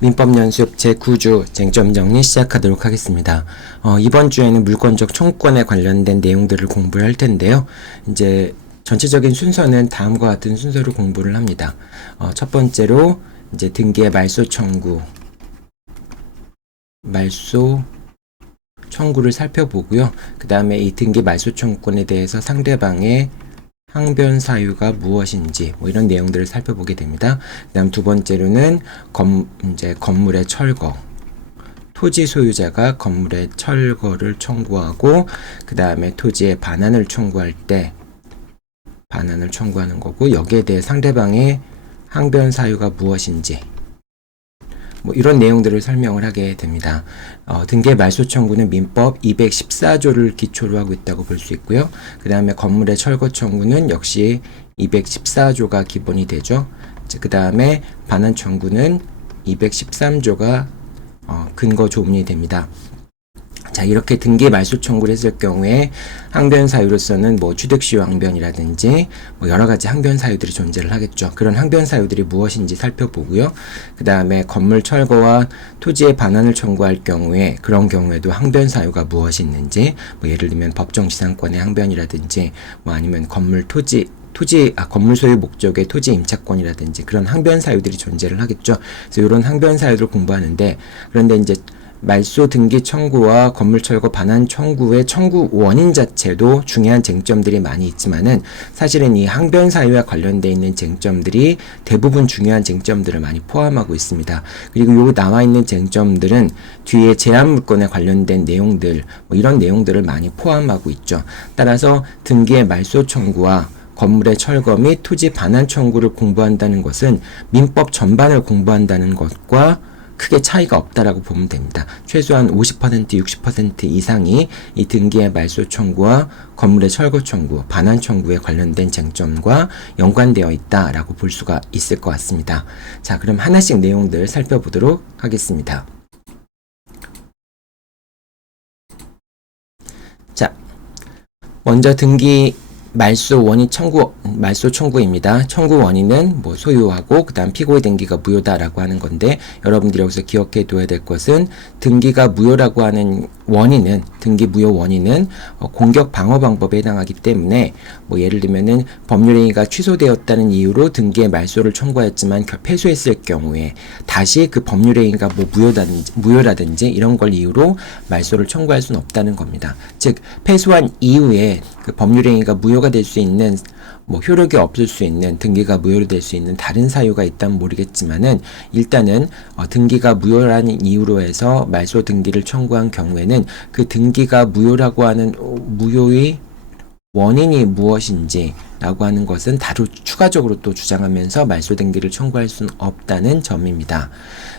민법 연습 제9주 쟁점 정리 시작하도록 하겠습니다. 이번 주에는 물권적 청구권에 관련된 내용들을 공부를 할 텐데요. 이제 전체적인 순서는 다음과 같은 순서로 공부를 합니다. 첫 번째로 이제 등기의 말소 청구를 살펴보고요. 그 다음에 이 등기 말소 청구권에 대해서 상대방의 항변 사유가 무엇인지 이런 내용들을 살펴보게 됩니다. 그 다음 두 번째로는 이제 건물의 철거, 토지 소유자가 건물의 철거를 청구하고 그 다음에 토지의 반환을 청구할 때 반환을 청구하는 거고, 여기에 대해 상대방의 항변 사유가 무엇인지 이런 내용들을 설명을 하게 됩니다. 등기의 말소 청구는 민법 214조를 기초로 하고 있다고 볼 수 있고요. 그 다음에 건물의 철거 청구는 역시 214조가 기본이 되죠. 그 다음에 반환 청구는 213조가 근거 조문이 됩니다. 자, 이렇게 등기 말소 청구를 했을 경우에 항변 사유로서는 취득시효 항변이라든지 여러 가지 항변 사유들이 존재를 하겠죠. 그런 항변 사유들이 무엇인지 살펴보고요. 그 다음에 건물 철거와 토지의 반환을 청구할 경우에 그런 경우에도 항변 사유가 무엇이 있는지, 예를 들면 법정지상권의 항변이라든지 아니면 건물 소유 목적의 토지 임차권이라든지 그런 항변 사유들이 존재를 하겠죠. 그래서 이런 항변 사유들을 공부하는데, 그런데 이제 말소 등기 청구와 건물 철거 반환 청구의 청구 원인 자체도 중요한 쟁점들이 많이 있지만은, 사실은 이 항변 사유와 관련되어 있는 쟁점들이 대부분 중요한 쟁점들을 많이 포함하고 있습니다. 그리고 요 나와 있는 쟁점들은 뒤에 제한 물권에 관련된 내용들, 이런 내용들을 많이 포함하고 있죠. 따라서 등기의 말소 청구와 건물의 철거 및 토지 반환 청구를 공부한다는 것은 민법 전반을 공부한다는 것과 크게 차이가 없다라고 보면 됩니다. 최소한 50%, 60% 이상이 이 등기의 말소 청구와 건물의 철거 청구, 반환 청구에 관련된 쟁점과 연관되어 있다라고 볼 수가 있을 것 같습니다. 자, 그럼 하나씩 내용들 살펴보도록 하겠습니다. 자, 먼저 등기 말소 청구입니다. 청구 원인은 소유하고 그 다음 피고의 등기가 무효다라고 하는 건데, 여러분들이 여기서 기억해 둬야 될 것은 등기가 무효라고 하는 원인은, 등기 무효 원인은 공격 방어 방법에 해당하기 때문에 예를 들면은 법률행위가 취소되었다는 이유로 등기의 말소를 청구하였지만 패소했을 경우에 다시 그 법률행위가 무효라든지 이런 걸 이유로 말소를 청구할 수는 없다는 겁니다. 즉 패소한 이후에 그 법률행위가 무효가 될 수 있는, 효력이 없을 수 있는, 등기가 무효로 될 수 있는 다른 사유가 있다면 모르겠지만은, 일단은 등기가 무효라는 이유로 해서 말소 등기를 청구한 경우에는 그 등기가 무효라고 하는 무효의 원인이 무엇인지 라고 하는 것은 추가적으로 또 주장하면서 말소 등기를 청구할 수는 없다는 점입니다.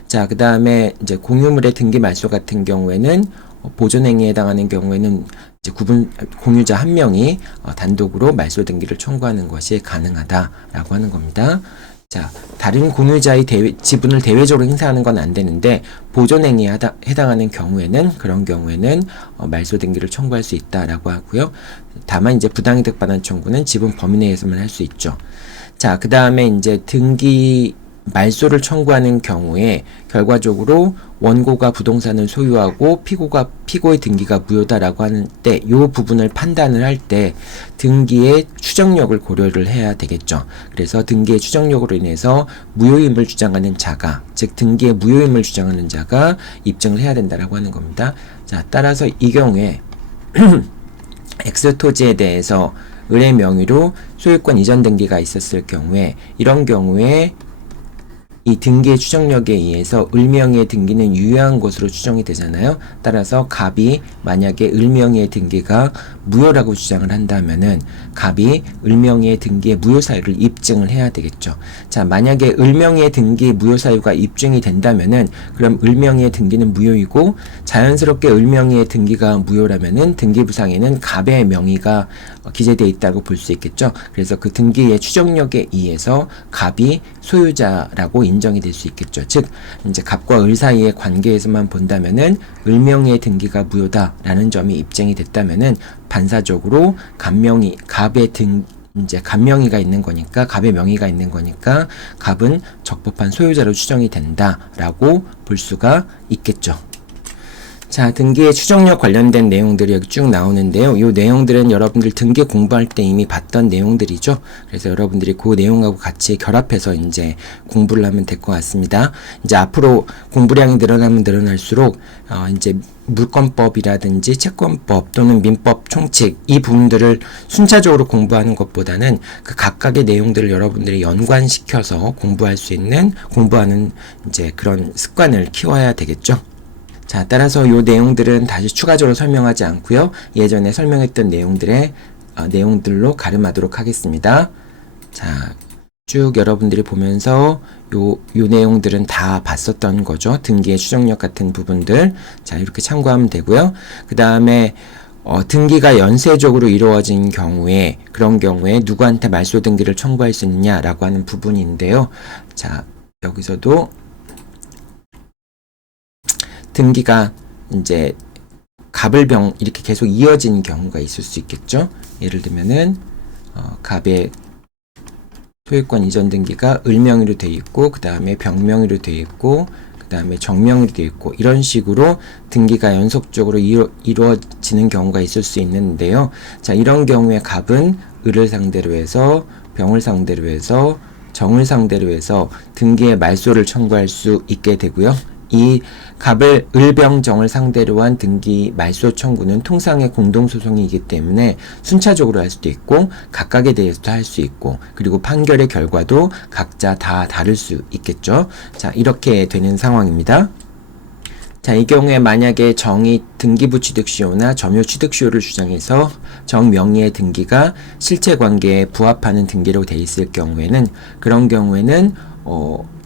자, 그 다음에 이제 공유물의 등기 말소 같은 경우에는 보존행위에 해당하는 경우에는 이제 공유자 한 명이 단독으로 말소 등기를 청구하는 것이 가능하다라고 하는 겁니다. 자, 다른 공유자의 지분을 대외적으로 행사하는 건 안 되는데, 보존행위에 해당하는 경우에는, 그런 경우에는 말소 등기를 청구할 수 있다라고 하고요. 다만 이제 부당이득 반환 청구는 지분 범위 내에서만 할 수 있죠. 자, 그 다음에 이제 등기 말소를 청구하는 경우에 결과적으로 원고가 부동산을 소유하고 피고의 등기가 무효다라고 하는 때, 이 부분을 판단을 할 때 등기의 추정력을 고려를 해야 되겠죠. 그래서 등기의 추정력으로 인해서 무효임을 주장하는 자가, 즉 등기의 무효임을 주장하는 자가 입증을 해야 된다라고 하는 겁니다. 자, 따라서 이 경우에 X 토지에 대해서 을의 명의로 소유권 이전 등기가 있었을 경우에, 이런 경우에 이 등기의 추정력에 의해서 을명의의 등기는 유효한 것으로 추정이 되잖아요. 따라서 갑이 만약에 을명의의 등기가 무효라고 주장을 한다면은 갑이 을명의의 등기의 무효 사유를 입증을 해야 되겠죠. 자, 만약에 을명의의 등기 무효 사유가 입증이 된다면은 그럼 을명의의 등기는 무효이고, 자연스럽게 을명의의 등기가 무효라면은 등기부상에는 갑의 명의가 기재되어 있다고 볼 수 있겠죠. 그래서 그 등기의 추정력에 의해서 갑이 소유자라고 인정이 될 수 있겠죠. 즉 이제 갑과 을 사이의 관계에서만 본다면은 을명의의 등기가 무효다라는 점이 입증이 됐다면은 반사적으로 갑의 이제 갑명의가 있는 거니까, 갑의 명의가 있는 거니까 갑은 적법한 소유자로 추정이 된다라고 볼 수가 있겠죠. 자, 등기의 추정력 관련된 내용들이 여기 쭉 나오는데요. 이 내용들은 여러분들 등기 공부할 때 이미 봤던 내용들이죠. 그래서 여러분들이 그 내용하고 같이 결합해서 이제 공부를 하면 될 것 같습니다. 이제 앞으로 공부량이 늘어나면 늘어날수록 이제 물권법이라든지 채권법 또는 민법 총칙 이 부분들을 순차적으로 공부하는 것보다는 그 각각의 내용들을 여러분들이 연관시켜서 공부할 수 있는 공부하는 이제 그런 습관을 키워야 되겠죠. 자, 따라서 이 내용들은 다시 추가적으로 설명하지 않고요. 예전에 설명했던 내용들로 가름하도록 하겠습니다. 자, 쭉 여러분들이 보면서 요 내용들은 다 봤었던 거죠. 등기의 추정력 같은 부분들. 자, 이렇게 참고하면 되고요. 그 다음에 등기가 연쇄적으로 이루어진 경우에, 그런 경우에 누구한테 말소 등기를 청구할 수 있느냐라고 하는 부분인데요. 자, 여기서도 등기가 이제 갑을병 이렇게 계속 이어진 경우가 있을 수 있겠죠. 예를 들면은 갑의 소유권 이전 등기가 을명의로 되어 있고, 그 다음에 병명의로 되어 있고, 그 다음에 정명의로 되어 있고, 이런 식으로 등기가 연속적으로 이루어지는 경우가 있을 수 있는데요. 자, 이런 경우에 갑은 을을 상대로 해서, 병을 상대로 해서, 정을 상대로 해서 등기의 말소를 청구할 수 있게 되고요. 이 갑을 을병정을 상대로 한 등기 말소 청구는 통상의 공동소송이기 때문에 순차적으로 할 수도 있고 각각에 대해서도 할 수 있고, 그리고 판결의 결과도 각자 다 다를 수 있겠죠. 자, 이렇게 되는 상황입니다. 자, 이 경우에 만약에 정이 등기부 취득시효나 점유 취득시효를 주장해서 정명의의 등기가 실체관계에 부합하는 등기로 돼 있을 경우에는, 그런 경우에는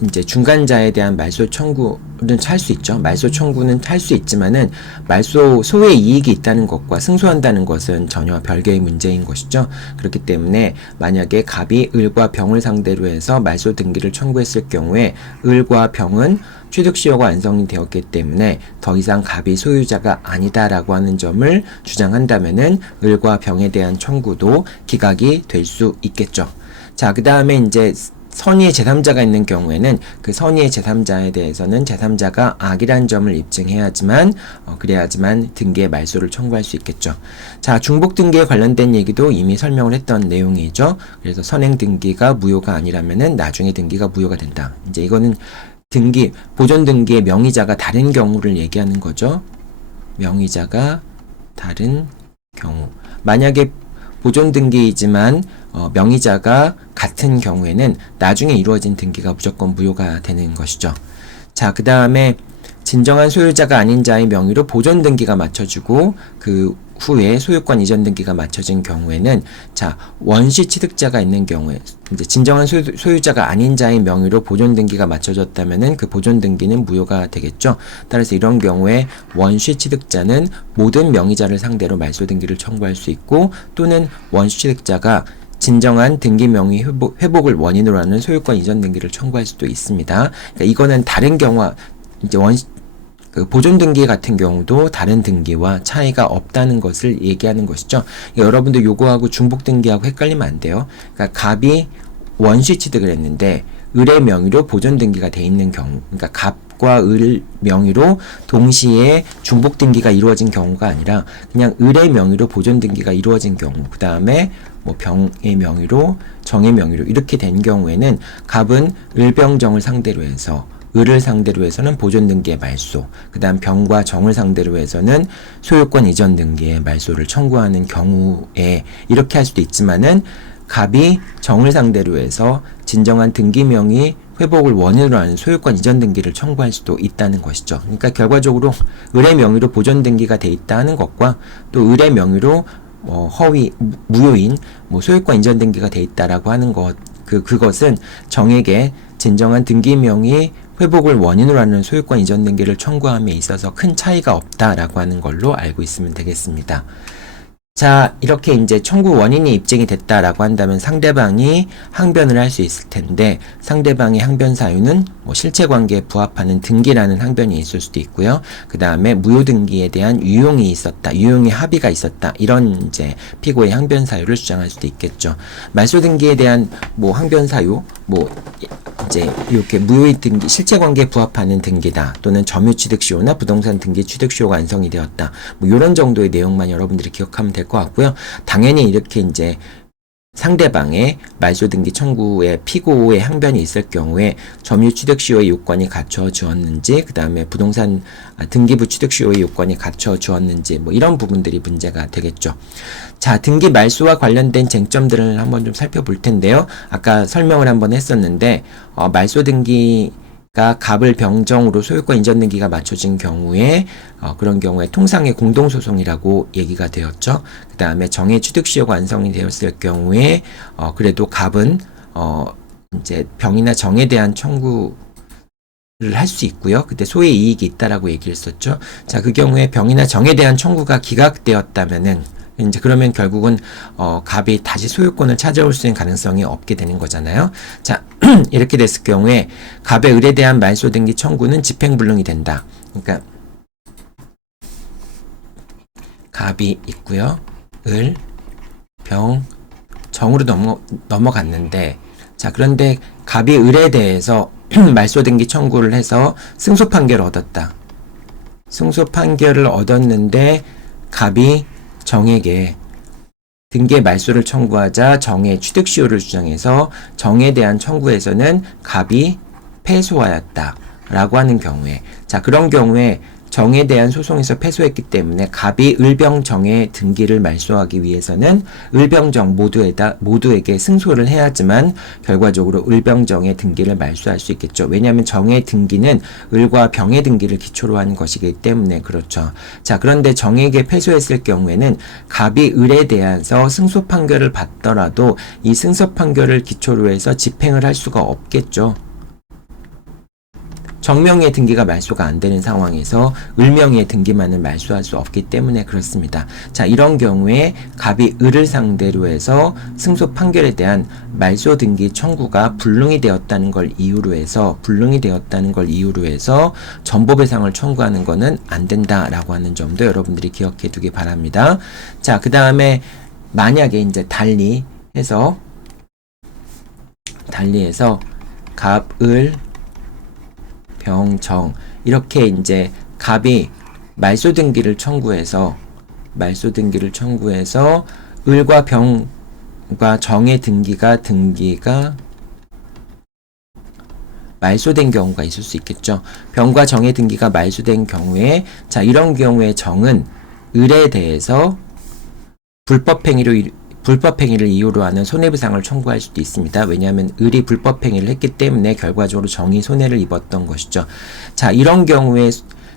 이제 중간자에 대한 말소 청구는 할 수 있죠. 말소 청구는 할 수 있지만은 말소 소의 이익이 있다는 것과 승소한다는 것은 전혀 별개의 문제인 것이죠. 그렇기 때문에 만약에 갑이 을과 병을 상대로 해서 말소 등기를 청구했을 경우에 을과 병은 취득시효가 완성이 되었기 때문에 더 이상 갑이 소유자가 아니다라고 하는 점을 주장한다면은 을과 병에 대한 청구도 기각이 될 수 있겠죠. 자, 그 다음에 이제 선의의 제3자가 있는 경우에는 그 선의의 제3자에 대해서는 제3자가 악이란 점을 입증해야지만 그래야지만 등기의 말소를 청구할 수 있겠죠. 자, 중복 등기에 관련된 얘기도 이미 설명을 했던 내용이죠. 그래서 선행 등기가 무효가 아니라면은 나중에 등기가 무효가 된다. 이제 이거는 보존 등기의 명의자가 다른 경우를 얘기하는 거죠. 명의자가 다른 경우. 만약에 보존 등기이지만 명의자가 같은 경우에는 나중에 이루어진 등기가 무조건 무효가 되는 것이죠. 자, 그 다음에 진정한 소유자가 아닌 자의 명의로 보존 등기가 맞춰지고 그 후에 소유권 이전 등기가 맞춰진 경우에는, 자, 원시 취득자가 있는 경우에 이제 진정한 소유자가 아닌 자의 명의로 보존 등기가 맞춰졌다면은 그 보존 등기는 무효가 되겠죠. 따라서 이런 경우에 원시 취득자는 모든 명의자를 상대로 말소 등기를 청구할 수 있고, 또는 원시 취득자가 진정한 등기 명의 회복을 원인으로 하는 소유권 이전 등기를 청구할 수도 있습니다. 그러니까 이거는 다른 경우와 이제 보존 등기 같은 경우도 다른 등기와 차이가 없다는 것을 얘기하는 것이죠. 여러분들 요거하고 중복 등기하고 헷갈리면 안 돼요. 그러니까 갑이 원시 취득을 했는데 을의 명의로 보존 등기가 돼 있는 경우, 그러니까 갑과 을 명의로 동시에 중복 등기가 이루어진 경우가 아니라 그냥 을의 명의로 보존 등기가 이루어진 경우, 그 다음에 뭐 병의 명의로, 정의 명의로 이렇게 된 경우에는 갑은 을병정을 상대로 해서, 을을 상대로 해서는 보존 등기의 말소, 그 다음 병과 정을 상대로 해서는 소유권 이전 등기의 말소를 청구하는 경우에 이렇게 할 수도 있지만은, 갑이 정을 상대로 해서 진정한 등기 명의 회복을 원인으로 하는 소유권 이전 등기를 청구할 수도 있다는 것이죠. 그러니까 결과적으로 을의 명의로 보존 등기가 돼 있다는 것과 또 을의 명의로 무효인 소유권 이전 등기가 돼 있다라고 하는 것, 그것은 정에게 진정한 등기 명의 회복을 원인으로 하는 소유권 이전 등기를 청구함에 있어서 큰 차이가 없다라고 하는 걸로 알고 있으면 되겠습니다. 자, 이렇게 이제 청구 원인이 입증이 됐다라고 한다면 상대방이 항변을 할 수 있을 텐데, 상대방의 항변 사유는 뭐 실체관계에 부합하는 등기라는 항변이 있을 수도 있고요. 그 다음에 무효 등기에 대한 유용이 있었다, 유용의 합의가 있었다, 이런 이제 피고의 항변 사유를 주장할 수도 있겠죠. 말소 등기에 대한 뭐 항변 사유, 뭐 이제 이렇게 무효의 등기, 실체관계에 부합하는 등기다, 또는 점유 취득시효나 부동산 등기 취득시효가 완성이 되었다, 뭐 이런 정도의 내용만 여러분들이 기억하면 될 것 같고요. 당연히 이렇게 이제 상대방의 말소 등기 청구에 피고의 항변이 있을 경우에 점유 취득시효의 요건이 갖춰주었는지, 그 다음에 부동산 등기부 취득시효의 요건이 갖춰주었는지, 뭐 이런 부분들이 문제가 되겠죠. 자, 등기 말소와 관련된 쟁점들을 한번 좀 살펴볼 텐데요. 아까 설명을 한번 했었는데, 말소 등기가 갑을 병정으로 소유권 인정 등기가 맞춰진 경우에 그런 경우에 통상의 공동소송이라고 얘기가 되었죠. 그 다음에 정의 취득시효가 완성이 되었을 경우에 그래도 갑은 이제 병이나 정에 대한 청구를 할 수 있고요. 그때 소의 이익이 있다라고 얘기했었죠. 자, 그 경우에 병이나 정에 대한 청구가 기각되었다면은 이제 그러면 결국은 갑이 다시 소유권을 찾아올 수 있는 가능성이 없게 되는 거잖아요. 자, 이렇게 됐을 경우에 갑의 을에 대한 말소 등기 청구는 집행불능이 된다. 그러니까 갑이 있고요. 을, 병, 정으로 넘어갔는데, 자, 그런데 갑이 을에 대해서 말소 등기 청구를 해서 승소 판결을 얻었다. 승소 판결을 얻었는데 갑이 정에게 등기의 말소를 청구하자 정의 취득시효를 주장해서 정에 대한 청구에서는 갑이 패소하였다 라고 하는 경우에, 자, 그런 경우에 정에 대한 소송에서 패소했기 때문에 갑이 을병정의 등기를 말소하기 위해서는 을병정 모두에게 승소를 해야지만 결과적으로 을병정의 등기를 말소할 수 있겠죠. 왜냐하면 정의 등기는 을과 병의 등기를 기초로 하는 것이기 때문에 그렇죠. 자, 그런데 정에게 패소했을 경우에는 갑이 을에 대해서 승소 판결을 받더라도 이 승소 판결을 기초로 해서 집행을 할 수가 없겠죠. 정명의 등기가 말소가 안 되는 상황에서 을명의 등기만을 말소할 수 없기 때문에 그렇습니다. 자, 이런 경우에 갑이 을을 상대로 해서 승소 판결에 대한 말소 등기 청구가 불능이 되었다는 걸 이유로 해서 전보배상을 청구하는 것은 안 된다라고 하는 점도 여러분들이 기억해 두기 바랍니다. 자, 그 다음에 만약에 이제 달리해서 갑, 을, 병, 정, 이렇게 이제 갑이 말소 등기를 청구해서 을과 병과 정의 등기가 말소된 경우가 있을 수 있겠죠. 병과 정의 등기가 말소된 경우에, 자, 이런 경우에 정은 을에 대해서 불법행위를 이유로 하는 손해배상을 청구할 수도 있습니다. 왜냐하면 을이 불법행위를 했기 때문에 결과적으로 정이 손해를 입었던 것이죠. 자, 이런 경우에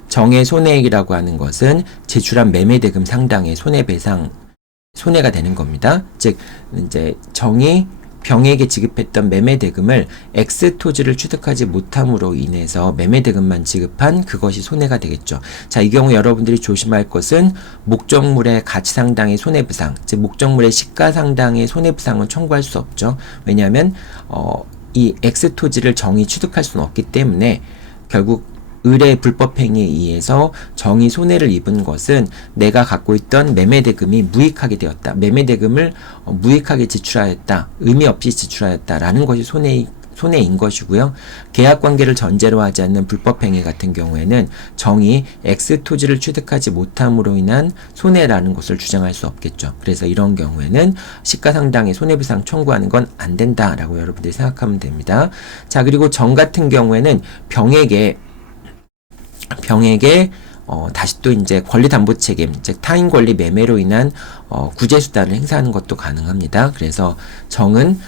정의 손해액이라고 하는 것은 제출한 매매대금 상당의 손해가 되는 겁니다. 즉, 이제 정이 병에게 지급했던 매매대금을 X토지를 취득하지 못함으로 인해서 매매대금만 지급한 그것이 손해가 되겠죠. 자, 이 경우 여러분들이 조심할 것은 목적물의 가치 상당의 손해배상, 즉 목적물의 시가 상당의 손해배상은 청구할 수 없죠. 왜냐하면 이 X토지를 정이 취득할 수는 없기 때문에 결국 을의 불법행위에 의해서 정이 손해를 입은 것은 내가 갖고 있던 매매대금이 무익하게 되었다. 매매대금을 무익하게 지출하였다. 의미 없이 지출하였다라는 것이 손해인 것이고요. 계약관계를 전제로 하지 않는 불법행위 같은 경우에는 정이 X토지를 취득하지 못함으로 인한 손해라는 것을 주장할 수 없겠죠. 그래서 이런 경우에는 시가상당의 손해배상 청구하는 건 안 된다라고 여러분들이 생각하면 됩니다. 자, 그리고 정 같은 경우에는 병에게 다시 또 이제 권리담보 책임, 즉 타인 권리 매매로 인한 구제 수단을 행사하는 것도 가능합니다. 그래서 정은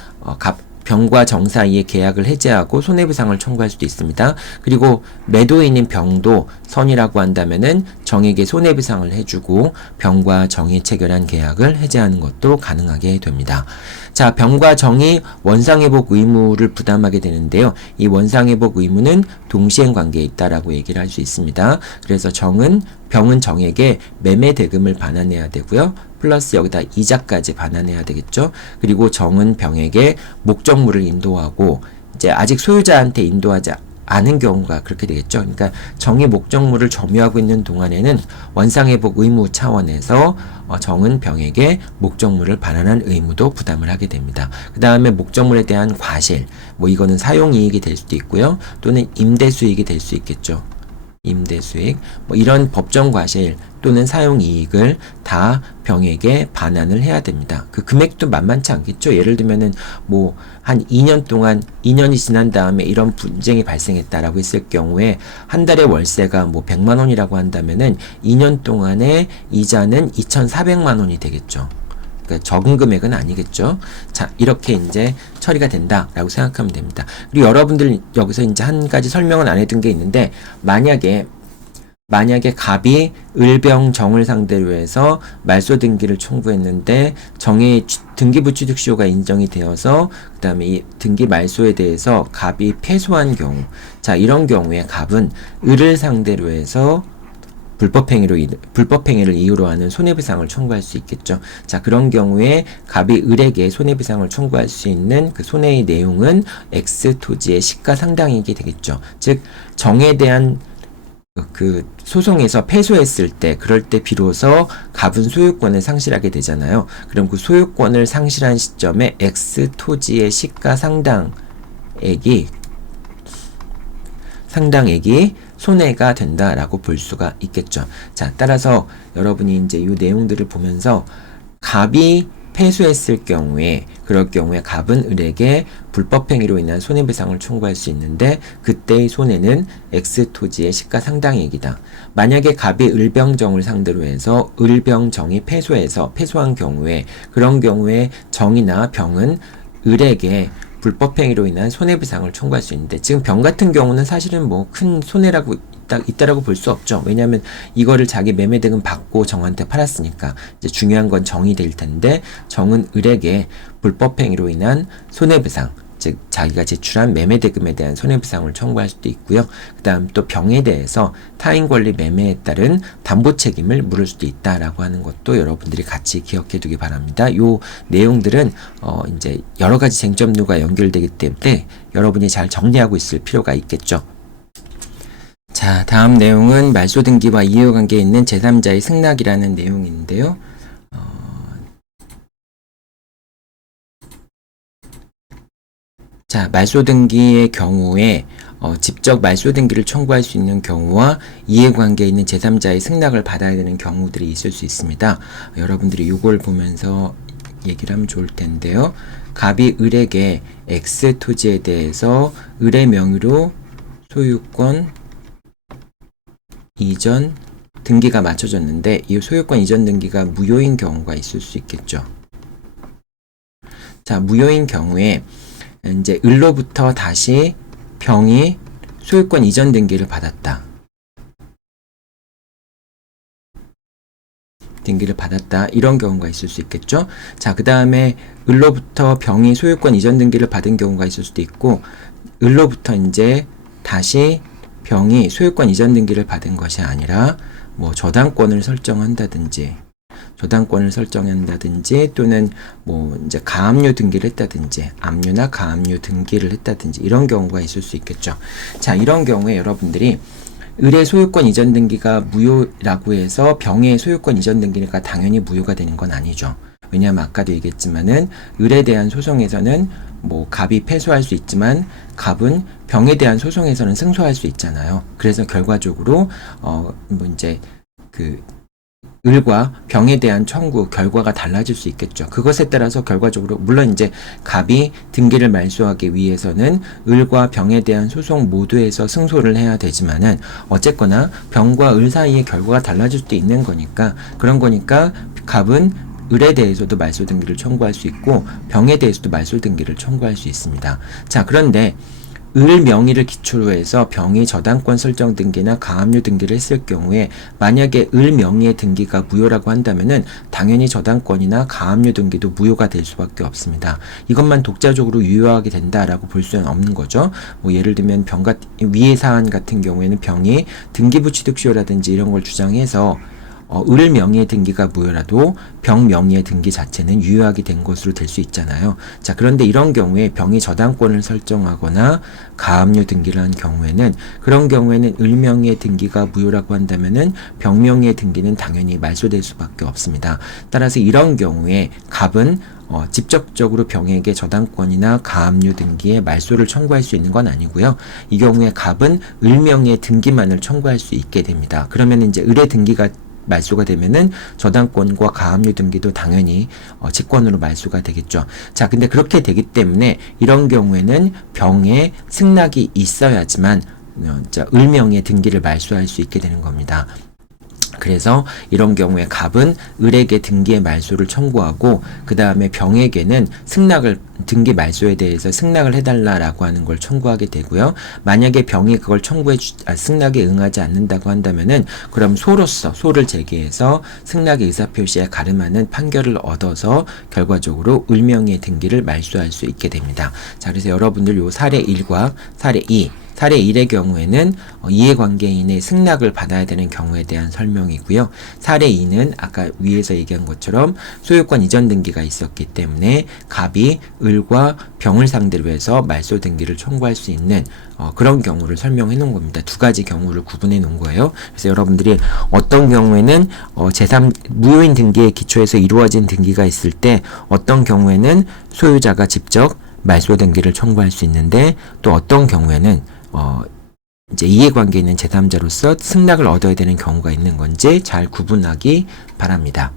병과 정 사이의 계약을 해지하고 손해배상을 청구할 수도 있습니다. 그리고 매도인인 병도 선이라고 한다면은 정에게 손해배상을 해주고 병과 정이 체결한 계약을 해지하는 것도 가능하게 됩니다. 자, 병과 정이 원상회복 의무를 부담하게 되는데요. 이 원상회복 의무는 동시행 관계에 있다라고 얘기를 할 수 있습니다. 그래서 병은 정에게 매매 대금을 반환해야 되고요. 플러스 여기다 이자까지 반환해야 되겠죠. 그리고 정은 병에게 목적물을 인도하고 이제 아직 소유자한테 인도하지 않은 경우가 그렇게 되겠죠. 그러니까 정이 목적물을 점유하고 있는 동안에는 원상회복 의무 차원에서 정은 병에게 목적물을 반환한 의무도 부담을 하게 됩니다. 그 다음에 목적물에 대한 과실, 뭐 이거는 사용이익이 될 수도 있고요. 또는 임대수익이 될 수 있겠죠. 임대수익, 뭐 이런 법정 과실 또는 사용이익을 다 병에게 반환을 해야 됩니다. 그 금액도 만만치 않겠죠. 예를 들면은 뭐 한 2년 동안 2년이 지난 다음에 이런 분쟁이 발생했다라고 했을 경우에 한 달에 월세가 뭐 100만 원이라고 한다면은 2년 동안의 이자는 2,400만 원이 되겠죠. 그러니까 적은 금액은 아니겠죠. 자, 이렇게 이제 처리가 된다라고 생각하면 됩니다. 그리고 여러분들 여기서 이제 한 가지 설명은 안 해둔 게 있는데, 만약에 갑이 을병 정을 상대로 해서 말소 등기를 청구했는데 정의 등기부 취득시효가 인정이 되어서 그 다음에 이 등기 말소에 대해서 갑이 패소한 경우, 자, 이런 경우에 갑은 을을 상대로 해서 불법행위를 이유로 하는 손해배상을 청구할 수 있겠죠. 자, 그런 경우에 갑이 을에게 손해배상을 청구할 수 있는 그 손해의 내용은 X 토지의 시가상당이익이 되겠죠. 즉, 정에 대한 그 소송에서 패소했을 때, 그럴 때 비로소 갑은 소유권을 상실하게 되잖아요. 그럼 그 소유권을 상실한 시점에 X 토지의 시가상당액이 손해가 된다라고 볼 수가 있겠죠. 자, 따라서 여러분이 이제 이 내용들을 보면서 갑이 패소했을 경우에, 그럴 경우에 갑은 을에게 불법행위로 인한 손해배상을 청구할 수 있는데, 그때의 손해는 X 토지의 시가상당액이다. 만약에 갑이 을병정을 상대로 해서 을병정이 패소한 경우에, 그런 경우에 정이나 병은 을에게 불법행위로 인한 손해배상을 청구할 수 있는데, 지금 병 같은 경우는 사실은 뭐 큰 손해라고 있다라고 볼 수 없죠. 왜냐하면 이거를 자기 매매대금 받고 정한테 팔았으니까. 이제 중요한 건 정이 될 텐데, 정은 을에게 불법행위로 인한 손해배상, 즉 자기가 제출한 매매대금에 대한 손해배상을 청구할 수도 있고요. 그 다음 또 병에 대해서 타인 권리 매매에 따른 담보 책임을 물을 수도 있다라고 하는 것도 여러분들이 같이 기억해 두기 바랍니다. 요 내용들은 이제 여러 가지 쟁점들과 연결되기 때문에 여러분이 잘 정리하고 있을 필요가 있겠죠. 자, 다음 내용은 말소 등기와 이해관계에 있는 제3자의 승낙이라는 내용인데요. 자, 말소 등기의 경우에 직접 말소 등기를 청구할 수 있는 경우와 이해관계에 있는 제3자의 승낙을 받아야 되는 경우들이 있을 수 있습니다. 여러분들이 이걸 보면서 얘기를 하면 좋을 텐데요. 갑이 을에게 X 토지에 대해서 을의 명의로 소유권 이전 등기가 맞춰졌는데, 이 소유권 이전 등기가 무효인 경우가 있을 수 있겠죠. 자, 무효인 경우에 이제 을로부터 다시 병이 소유권 이전 등기를 받았다. 이런 경우가 있을 수 있겠죠. 자, 그 다음에 을로부터 병이 소유권 이전 등기를 받은 경우가 있을 수도 있고, 을로부터 이제 다시 병이 소유권 이전 등기를 받은 것이 아니라 뭐 저당권을 설정한다든지 또는 뭐 이제 가압류 등기를 했다든지, 압류나 가압류 등기를 했다든지 이런 경우가 있을 수 있겠죠. 자, 이런 경우에 여러분들이 을의 소유권 이전 등기가 무효라고 해서 병의 소유권 이전 등기가 당연히 무효가 되는 건 아니죠. 왜냐하면 아까도 얘기했지만은 을에 대한 소송에서는 뭐 갑이 패소할 수 있지만 갑은 병에 대한 소송에서는 승소할 수 있잖아요. 그래서 결과적으로 뭐 이제 그 을과 병에 대한 청구 결과가 달라질 수 있겠죠. 그것에 따라서 결과적으로 물론 이제 갑이 등기를 말소하기 위해서는 을과 병에 대한 소송 모두에서 승소를 해야 되지만은 어쨌거나 병과 을 사이의 결과가 달라질 수도 있는 거니까, 그런 거니까 갑은 을에 대해서도 말소 등기를 청구할 수 있고 병에 대해서도 말소 등기를 청구할 수 있습니다. 자, 그런데 을 명의를 기초로 해서 병이 저당권 설정 등기나 가압류 등기를 했을 경우에 만약에 을 명의의 등기가 무효라고 한다면은 당연히 저당권이나 가압류 등기도 무효가 될 수밖에 없습니다. 이것만 독자적으로 유효하게 된다라고 볼 수는 없는 거죠. 뭐 예를 들면 위의 사안 같은 경우에는 병이 등기부 취득시효라든지 이런 걸 주장해서 을 명의의 등기가 무효라도 병 명의의 등기 자체는 유효하게 된 것으로 될 수 있잖아요. 자, 그런데 이런 경우에 병이 저당권을 설정하거나 가압류 등기를 한 경우에는, 그런 경우에는 을 명의의 등기가 무효라고 한다면은 병 명의의 등기는 당연히 말소될 수밖에 없습니다. 따라서 이런 경우에 갑은 직접적으로 병에게 저당권이나 가압류 등기에 말소를 청구할 수 있는 건 아니고요. 이 경우에 갑은 을 명의의 등기만을 청구할 수 있게 됩니다. 그러면 이제 을의 등기가 말소가 되면은 저당권과 가압류 등기도 당연히 직권으로 말소가 되겠죠. 자, 근데 그렇게 되기 때문에 이런 경우에는 병에 승낙이 있어야지만 을 명의의 등기를 말소할 수 있게 되는 겁니다. 그래서 이런 경우에 갑은 을에게 등기의 말소를 청구하고, 그 다음에 병에게는 등기 말소에 대해서 승낙을 해달라라고 하는 걸 청구하게 되고요. 만약에 병이 그걸 승낙에 응하지 않는다고 한다면은, 그럼 소를 제기해서 승낙의 의사표시에 가름하는 판결을 얻어서 결과적으로 을 명의의 등기를 말소할 수 있게 됩니다. 자, 그래서 여러분들 요 사례 1과 사례 2, 사례 1의 경우에는 이해관계인의 승낙을 받아야 되는 경우에 대한 설명이고요. 사례 2는 아까 위에서 얘기한 것처럼 소유권 이전 등기가 있었기 때문에 갑이 을과 병을 상대로 해서 말소 등기를 청구할 수 있는 그런 경우를 설명해 놓은 겁니다. 두 가지 경우를 구분해 놓은 거예요. 그래서 여러분들이 어떤 경우에는 무효인 등기의 기초에서 이루어진 등기가 있을 때, 어떤 경우에는 소유자가 직접 말소 등기를 청구할 수 있는데, 또 어떤 경우에는 이제 이해관계 있는 제3자로서 승낙을 얻어야 되는 경우가 있는 건지 잘 구분하기 바랍니다.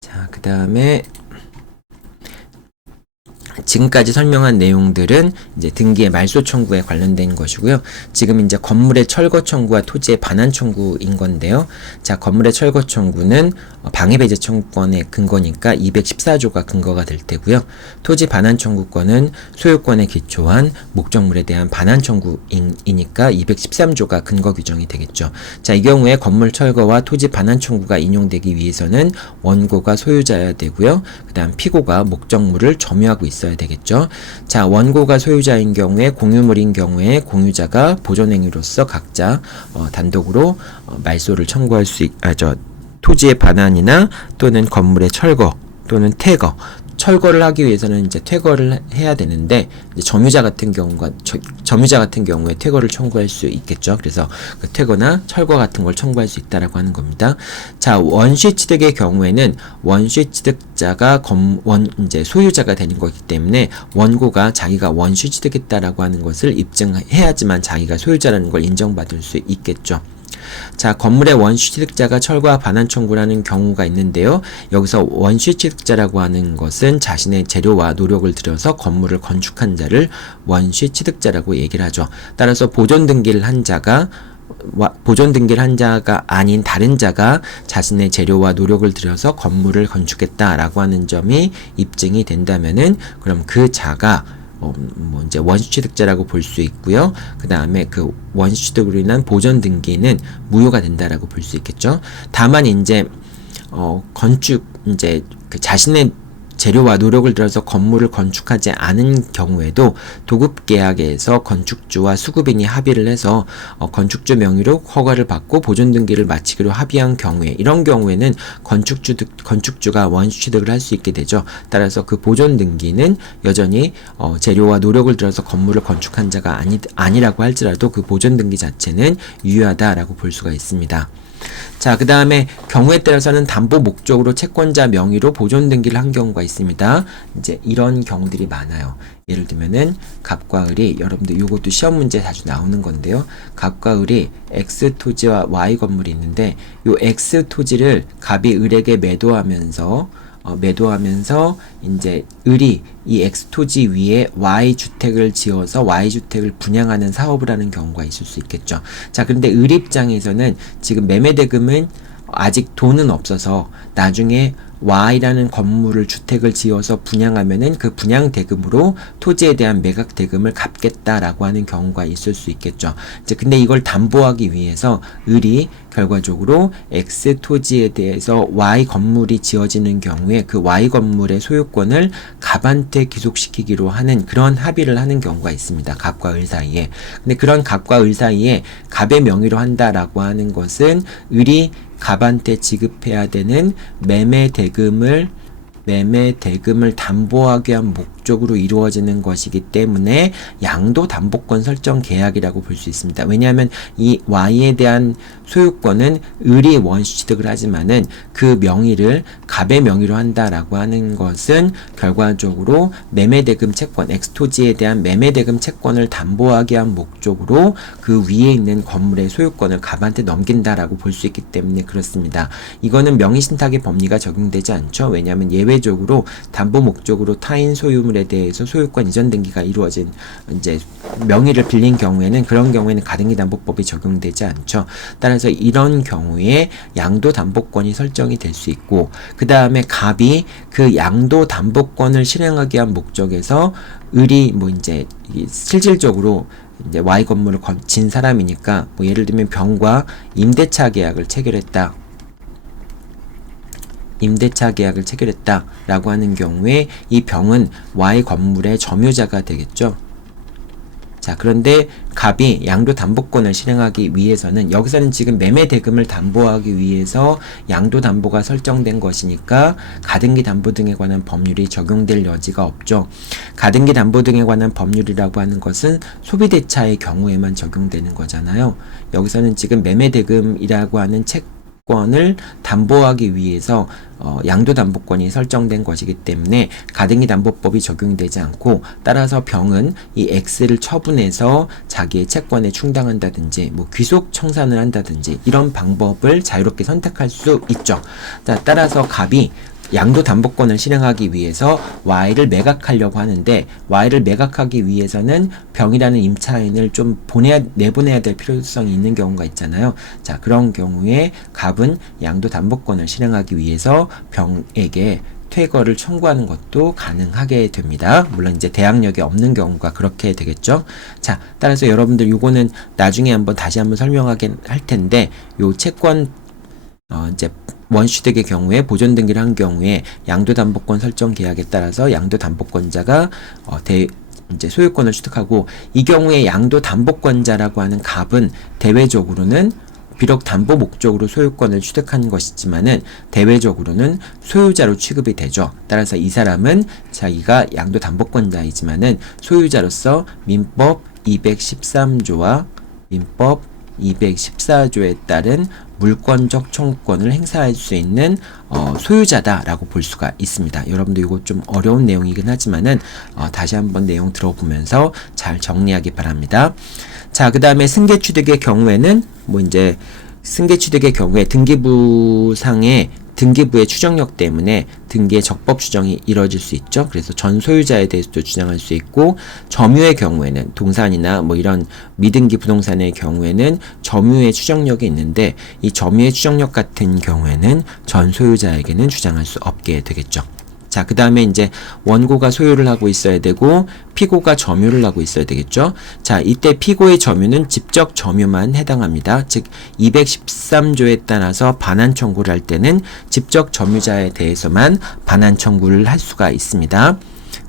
자, 그 다음에 지금까지 설명한 내용들은 이제 등기의 말소 청구에 관련된 것이고요. 지금 이제 건물의 철거 청구와 토지의 반환 청구인 건데요. 자, 건물의 철거 청구는 방해배제 청구권의 근거니까 214조가 근거가 될 테고요. 토지 반환 청구권은 소유권에 기초한 목적물에 대한 반환 청구이니까 213조가 근거 규정이 되겠죠. 자, 이 경우에 건물 철거와 토지 반환 청구가 인용되기 위해서는 원고가 소유자여야 되고요. 그 다음 피고가 목적물을 점유하고 있어야 되겠죠. 자, 원고가 소유자인 경우에, 공유물인 경우에 공유자가 보존행위로서 각자 단독으로 말소를 청구할 수 토지의 반환이나 또는 건물의 철거 또는 퇴거, 철거를 하기 위해서는 이제 퇴거를 해야 되는데, 이제 점유자 같은 경우에 퇴거를 청구할 수 있겠죠. 그래서 그 퇴거나 철거 같은 걸 청구할 수 있다라고 하는 겁니다. 자, 원시 취득의 경우에는 원시 취득자가 이제 소유자가 되는 거기 때문에 원고가 자기가 원시 취득했다라고 하는 것을 입증해야지만 자기가 소유자라는 걸 인정받을 수 있겠죠. 자, 건물의 원시 취득자가 철거와 반환 청구를 하는 경우가 있는데요. 여기서 원시 취득자라고 하는 것은 자신의 재료와 노력을 들여서 건물을 건축한 자를 원시 취득자라고 얘기를 하죠. 따라서 보존 등기를 한 자가 아닌 다른 자가 자신의 재료와 노력을 들여서 건물을 건축했다라고 하는 점이 입증이 된다면은, 그럼 그 자가 이제 원시취득자라고 볼 수 있고요. 그 다음에 그 원시취득으로 인한 보존 등기는 무효가 된다라고 볼 수 있겠죠. 다만 이제 그 자신의 재료와 노력을 들여서 건물을 건축하지 않은 경우에도 도급계약에서 건축주와 수급인이 합의를 해서 건축주 명의로 허가를 받고 보존 등기를 마치기로 합의한 경우에, 이런 경우에는 건축주가 원시취득을 할 수 있게 되죠. 따라서 그 보존 등기는 여전히 재료와 노력을 들여서 건물을 건축한 자가 아니라고 할지라도 그 보존 등기 자체는 유효하다라고 볼 수가 있습니다. 자, 그 다음에 경우에 따라서는 담보 목적으로 채권자 명의로 보존 등기를 한 경우가 있습니다. 이제 이런 경우들이 많아요. 예를 들면은 갑과 을이, 여러분들 이것도 시험 문제 자주 나오는 건데요. 갑과 을이 X 토지와 Y 건물이 있는데, 요 X 토지를 갑이 을에게 매도하면서 이제 을이 이 X 토지 위에 Y 주택을 지어서 Y 주택을 분양하는 사업을 하는 경우가 있을 수 있겠죠. 자, 그런데 을 입장에서는 지금 매매 대금은 아직 돈은 없어서 나중에 Y라는 건물을 주택을 지어서 분양하면은 그 분양 대금으로 토지에 대한 매각 대금을 갚겠다라고 하는 경우가 있을 수 있겠죠. 이제 근데 이걸 담보하기 위해서 을이 결과적으로 X 토지에 대해서 Y 건물이 지어지는 경우에 그 Y 건물의 소유권을 갑한테 귀속시키기로 하는 그런 합의를 하는 경우가 있습니다. 갑과 을 사이에. 근데 그런 갑과 을 사이에 갑의 명의로 한다라고 하는 것은 을이 갑한테 지급해야 되는 매매 대금을 담보하기 위한 목적으로 이루어지는 것이기 때문에 양도담보권 설정 계약이라고 볼 수 있습니다. 왜냐하면 이 Y에 대한 소유권은 을이 원시 취득을 하지만은 그 명의를 갑의 명의로 한다라고 하는 것은 결과적으로 매매대금 채권, X토지에 대한 매매대금 채권을 담보하기 위한 목적으로 그 위에 있는 건물의 소유권을 갑한테 넘긴다라고 볼 수 있기 때문에 그렇습니다. 이거는 명의신탁의 법리가 적용되지 않죠. 왜냐하면 예외적으로 담보 목적으로 타인 소유물에 대해서 소유권 이전 등기가 이루어진 이제 명의를 빌린 경우에는 그런 경우에는 가등기담보법이 적용되지 않죠. 따라서 이런 경우에 양도담보권이 설정이 될 수 있고 그 다음에 갑이 그 양도담보권을 실행하기 위한 목적에서 을이 뭐 이제 실질적으로 이제 Y 건물을 진 사람이니까 뭐 예를 들면 병과 임대차 계약을 체결했다. 라고 하는 경우에 이 병은 Y 건물의 점유자가 되겠죠. 자, 그런데 갑이 양도담보권을 실행하기 위해서는 여기서는 지금 매매대금을 담보하기 위해서 양도담보가 설정된 것이니까 가등기담보 등에 관한 법률이 적용될 여지가 없죠. 가등기담보 등에 관한 법률이라고 하는 것은 소비대차의 경우에만 적용되는 거잖아요. 여기서는 지금 매매대금이라고 하는 채권을 담보하기 위해서 양도담보권이 설정된 것이기 때문에 가등기담보법이 적용이 되지 않고 따라서 병은 이 X를 처분해서 자기의 채권에 충당한다든지 뭐 귀속 청산을 한다든지 이런 방법을 자유롭게 선택할 수 있죠. 자, 따라서 갑이 양도담보권을 실행하기 위해서 Y를 매각하려고 하는데 Y를 매각하기 위해서는 병이라는 임차인을 좀 내보내야 될 필요성이 있는 경우가 있잖아요. 자, 그런 경우에 갑은 양도담보권을 실행하기 위해서 병에게 퇴거를 청구하는 것도 가능하게 됩니다. 물론 이제 대항력이 없는 경우가 그렇게 되겠죠. 자, 따라서 여러분들 요거는 나중에 다시 한번 설명하긴 할 텐데 요 채권 이제 원취득의 경우에 보존 등기를 한 경우에 양도담보권 설정 계약에 따라서 양도담보권자가 이제 소유권을 취득하고 이 경우에 양도담보권자라고 하는 갑은 대외적으로는 비록 담보 목적으로 소유권을 취득한 것이지만은 대외적으로는 소유자로 취급이 되죠. 따라서 이 사람은 자기가 양도담보권자이지만은 소유자로서 민법 213조와 민법 214조에 따른 물권적 청구권을 행사할 수 있는 소유자다라고 볼 수가 있습니다. 여러분들 이거 좀 어려운 내용이긴 하지만은 다시 한번 내용 들어보면서 잘 정리하기 바랍니다. 자, 그 다음에 승계취득의 경우에는 뭐 이제 승계취득의 경우에 등기부의 추정력 때문에 등기의 적법 추정이 이뤄질 수 있죠. 그래서 전 소유자에 대해서도 주장할 수 있고 점유의 경우에는 동산이나 뭐 이런 미등기 부동산의 경우에는 점유의 추정력이 있는데 이 점유의 추정력 같은 경우에는 전 소유자에게는 주장할 수 없게 되겠죠. 자, 그 다음에 이제 원고가 소유를 하고 있어야 되고 피고가 점유를 하고 있어야 되겠죠. 자, 이때 피고의 점유는 직접 점유만 해당합니다. 즉 213조에 따라서 반환 청구를 할 때는 직접 점유자에 대해서만 반환 청구를 할 수가 있습니다.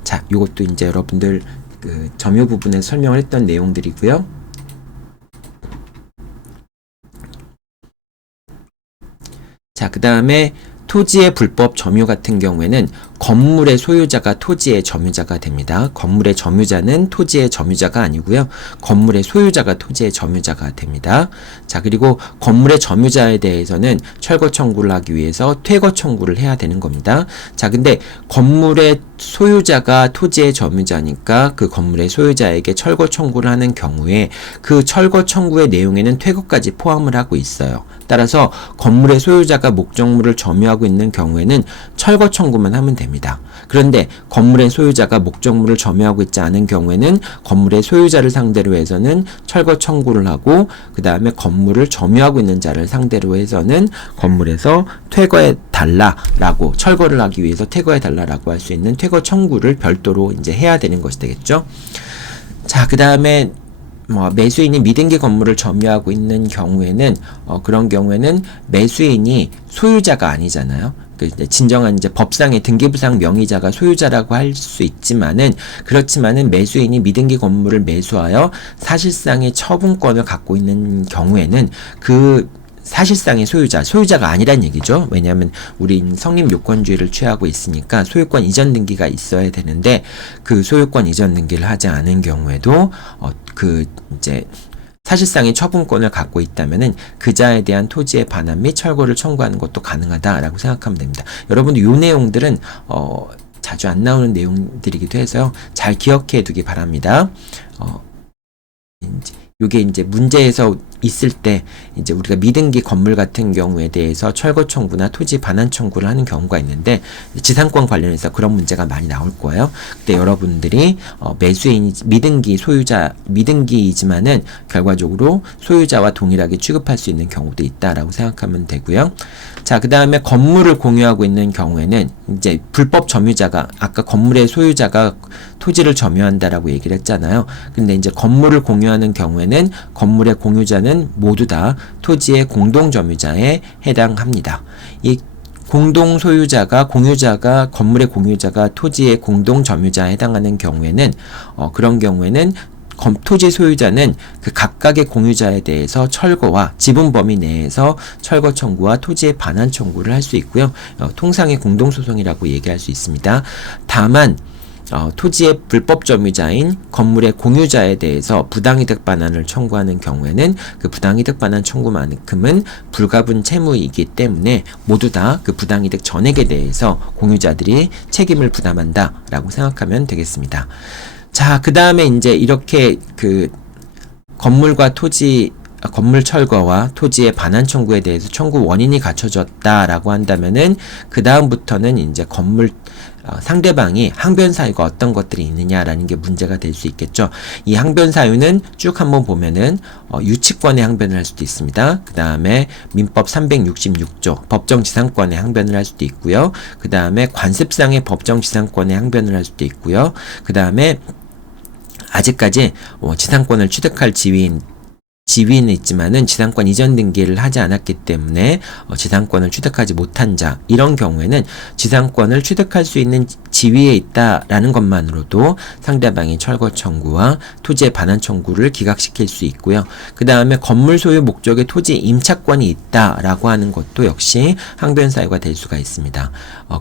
자, 이것도 이제 여러분들 그 점유 부분에 설명을 했던 내용들이고요. 자, 그 다음에 토지의 불법 점유 같은 경우에는 건물의 소유자가 토지의 점유자가 됩니다. 건물의 점유자는 토지의 점유자가 아니고요. 건물의 소유자가 토지의 점유자가 됩니다. 자, 그리고 건물의 점유자에 대해서는 철거 청구를 하기 위해서 퇴거 청구를 해야 되는 겁니다. 자, 근데 건물의 소유자가 토지의 점유자니까 그 건물의 소유자에게 철거 청구를 하는 경우에 그 철거 청구의 내용에는 퇴거까지 포함을 하고 있어요. 따라서 건물의 소유자가 목적물을 점유하고 있는 경우에는 철거 청구만 하면 됩니다. 그런데 건물의 소유자가 목적물을 점유하고 있지 않은 경우에는 건물의 소유자를 상대로 해서는 철거 청구를 하고 그 다음에 건물을 점유하고 있는 자를 상대로 해서는 건물에서 퇴거해 달라라고 철거를 하기 위해서 퇴거해 달라라고 할 수 있는 퇴거 청구를 별도로 이제 해야 되는 것이 되겠죠. 자, 그 다음에 매수인이 미등기 건물을 점유하고 있는 경우에는 그런 경우에는 매수인이 소유자가 아니잖아요. 진정한 이제 법상의 등기부상 명의자가 소유자라고 할 수 있지만은 그렇지만은 매수인이 미등기 건물을 매수하여 사실상의 처분권을 갖고 있는 경우에는 그 사실상의 소유자가 아니란 얘기죠. 왜냐하면 우린 성립 요건주의를 취하고 있으니까 소유권 이전 등기가 있어야 되는데 그 소유권 이전 등기를 하지 않은 경우에도 이제 사실상의 처분권을 갖고 있다면은 그자에 대한 토지의 반환 및 철거를 청구하는 것도 가능하다라고 생각하면 됩니다. 여러분들 이 내용들은 자주 안 나오는 내용들이기도 해서요. 잘 기억해 두기 바랍니다. 요게 이제 문제에서 있을 때 이제 우리가 미등기 건물 같은 경우에 대해서 철거 청구나 토지 반환 청구를 하는 경우가 있는데 지상권 관련해서 그런 문제가 많이 나올 거예요. 그때 여러분들이 매수인이 미등기 소유자 미등기이지만은 결과적으로 소유자와 동일하게 취급할 수 있는 경우도 있다라고 생각하면 되고요. 자, 그 다음에 건물을 공유하고 있는 경우에는 이제 불법 점유자가 아까 건물의 소유자가 토지를 점유한다라고 얘기를 했잖아요. 근데 이제 건물을 공유하는 경우에는 건물의 공유자는 모두 다 토지의 공동 점유자에 해당합니다. 이 공동 소유자가 건물의 공유자가 토지의 공동 점유자에 해당하는 경우에는 그런 경우에는 토지 소유자는 그 각각의 공유자에 대해서 철거와 지분 범위 내에서 철거 청구와 토지의 반환 청구를 할 수 있고요. 통상의 공동소송이라고 얘기할 수 있습니다. 다만 토지의 불법 점유자인 건물의 공유자에 대해서 부당이득 반환을 청구하는 경우에는 그 부당이득 반환 청구만큼은 불가분 채무이기 때문에 모두 다 그 부당이득 전액에 대해서 공유자들이 책임을 부담한다라고 생각하면 되겠습니다. 자, 그 다음에 이제 이렇게 그 건물 철거와 토지의 반환 청구에 대해서 청구 원인이 갖춰졌다라고 한다면은 그 다음부터는 이제 상대방이 항변 사유가 어떤 것들이 있느냐라는 게 문제가 될 수 있겠죠. 이 항변 사유는 쭉 한번 보면은 유치권의 항변을 할 수도 있습니다. 그 다음에 민법 366조 법정지상권의 항변을 할 수도 있고요. 그 다음에 관습상의 법정지상권의 항변을 할 수도 있고요. 그 다음에 아직까지 지상권을 취득할 지위는 있지만은 지상권 이전 등기를 하지 않았기 때문에 지상권을 취득하지 못한 자, 이런 경우에는 지상권을 취득할 수 있는 지위에 있다라는 것만으로도 상대방이 철거 청구와 토지의 반환 청구를 기각시킬 수 있고요. 그 다음에 건물 소유 목적의 토지 임차권이 있다라고 하는 것도 역시 항변 사유가 될 수가 있습니다.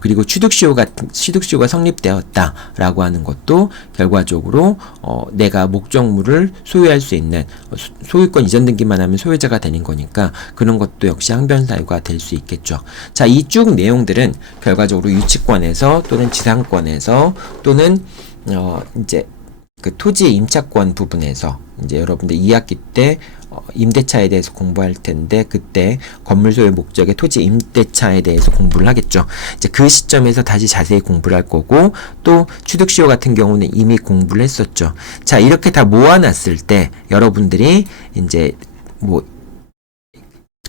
그리고 취득시효가 성립되었다라고 하는 것도 결과적으로 내가 목적물을 소유할 수 있는 소유권 이전 등기만 하면 소유자가 되는 거니까 그런 것도 역시 항변 사유가 될 수 있겠죠. 자, 이 쭉 내용들은 결과적으로 유치권에서 또는 지상권에서 또는 이제 그 토지 임차권 부분에서 이제 여러분들 2학기 때 임대차에 대해서 공부할 텐데 그때 건물 소유 목적의 토지 임대차에 대해서 공부를 하겠죠. 이제 그 시점에서 다시 자세히 공부를 할 거고 또 취득시효 같은 경우는 이미 공부를 했었죠. 자, 이렇게 다 모아놨을 때 여러분들이 이제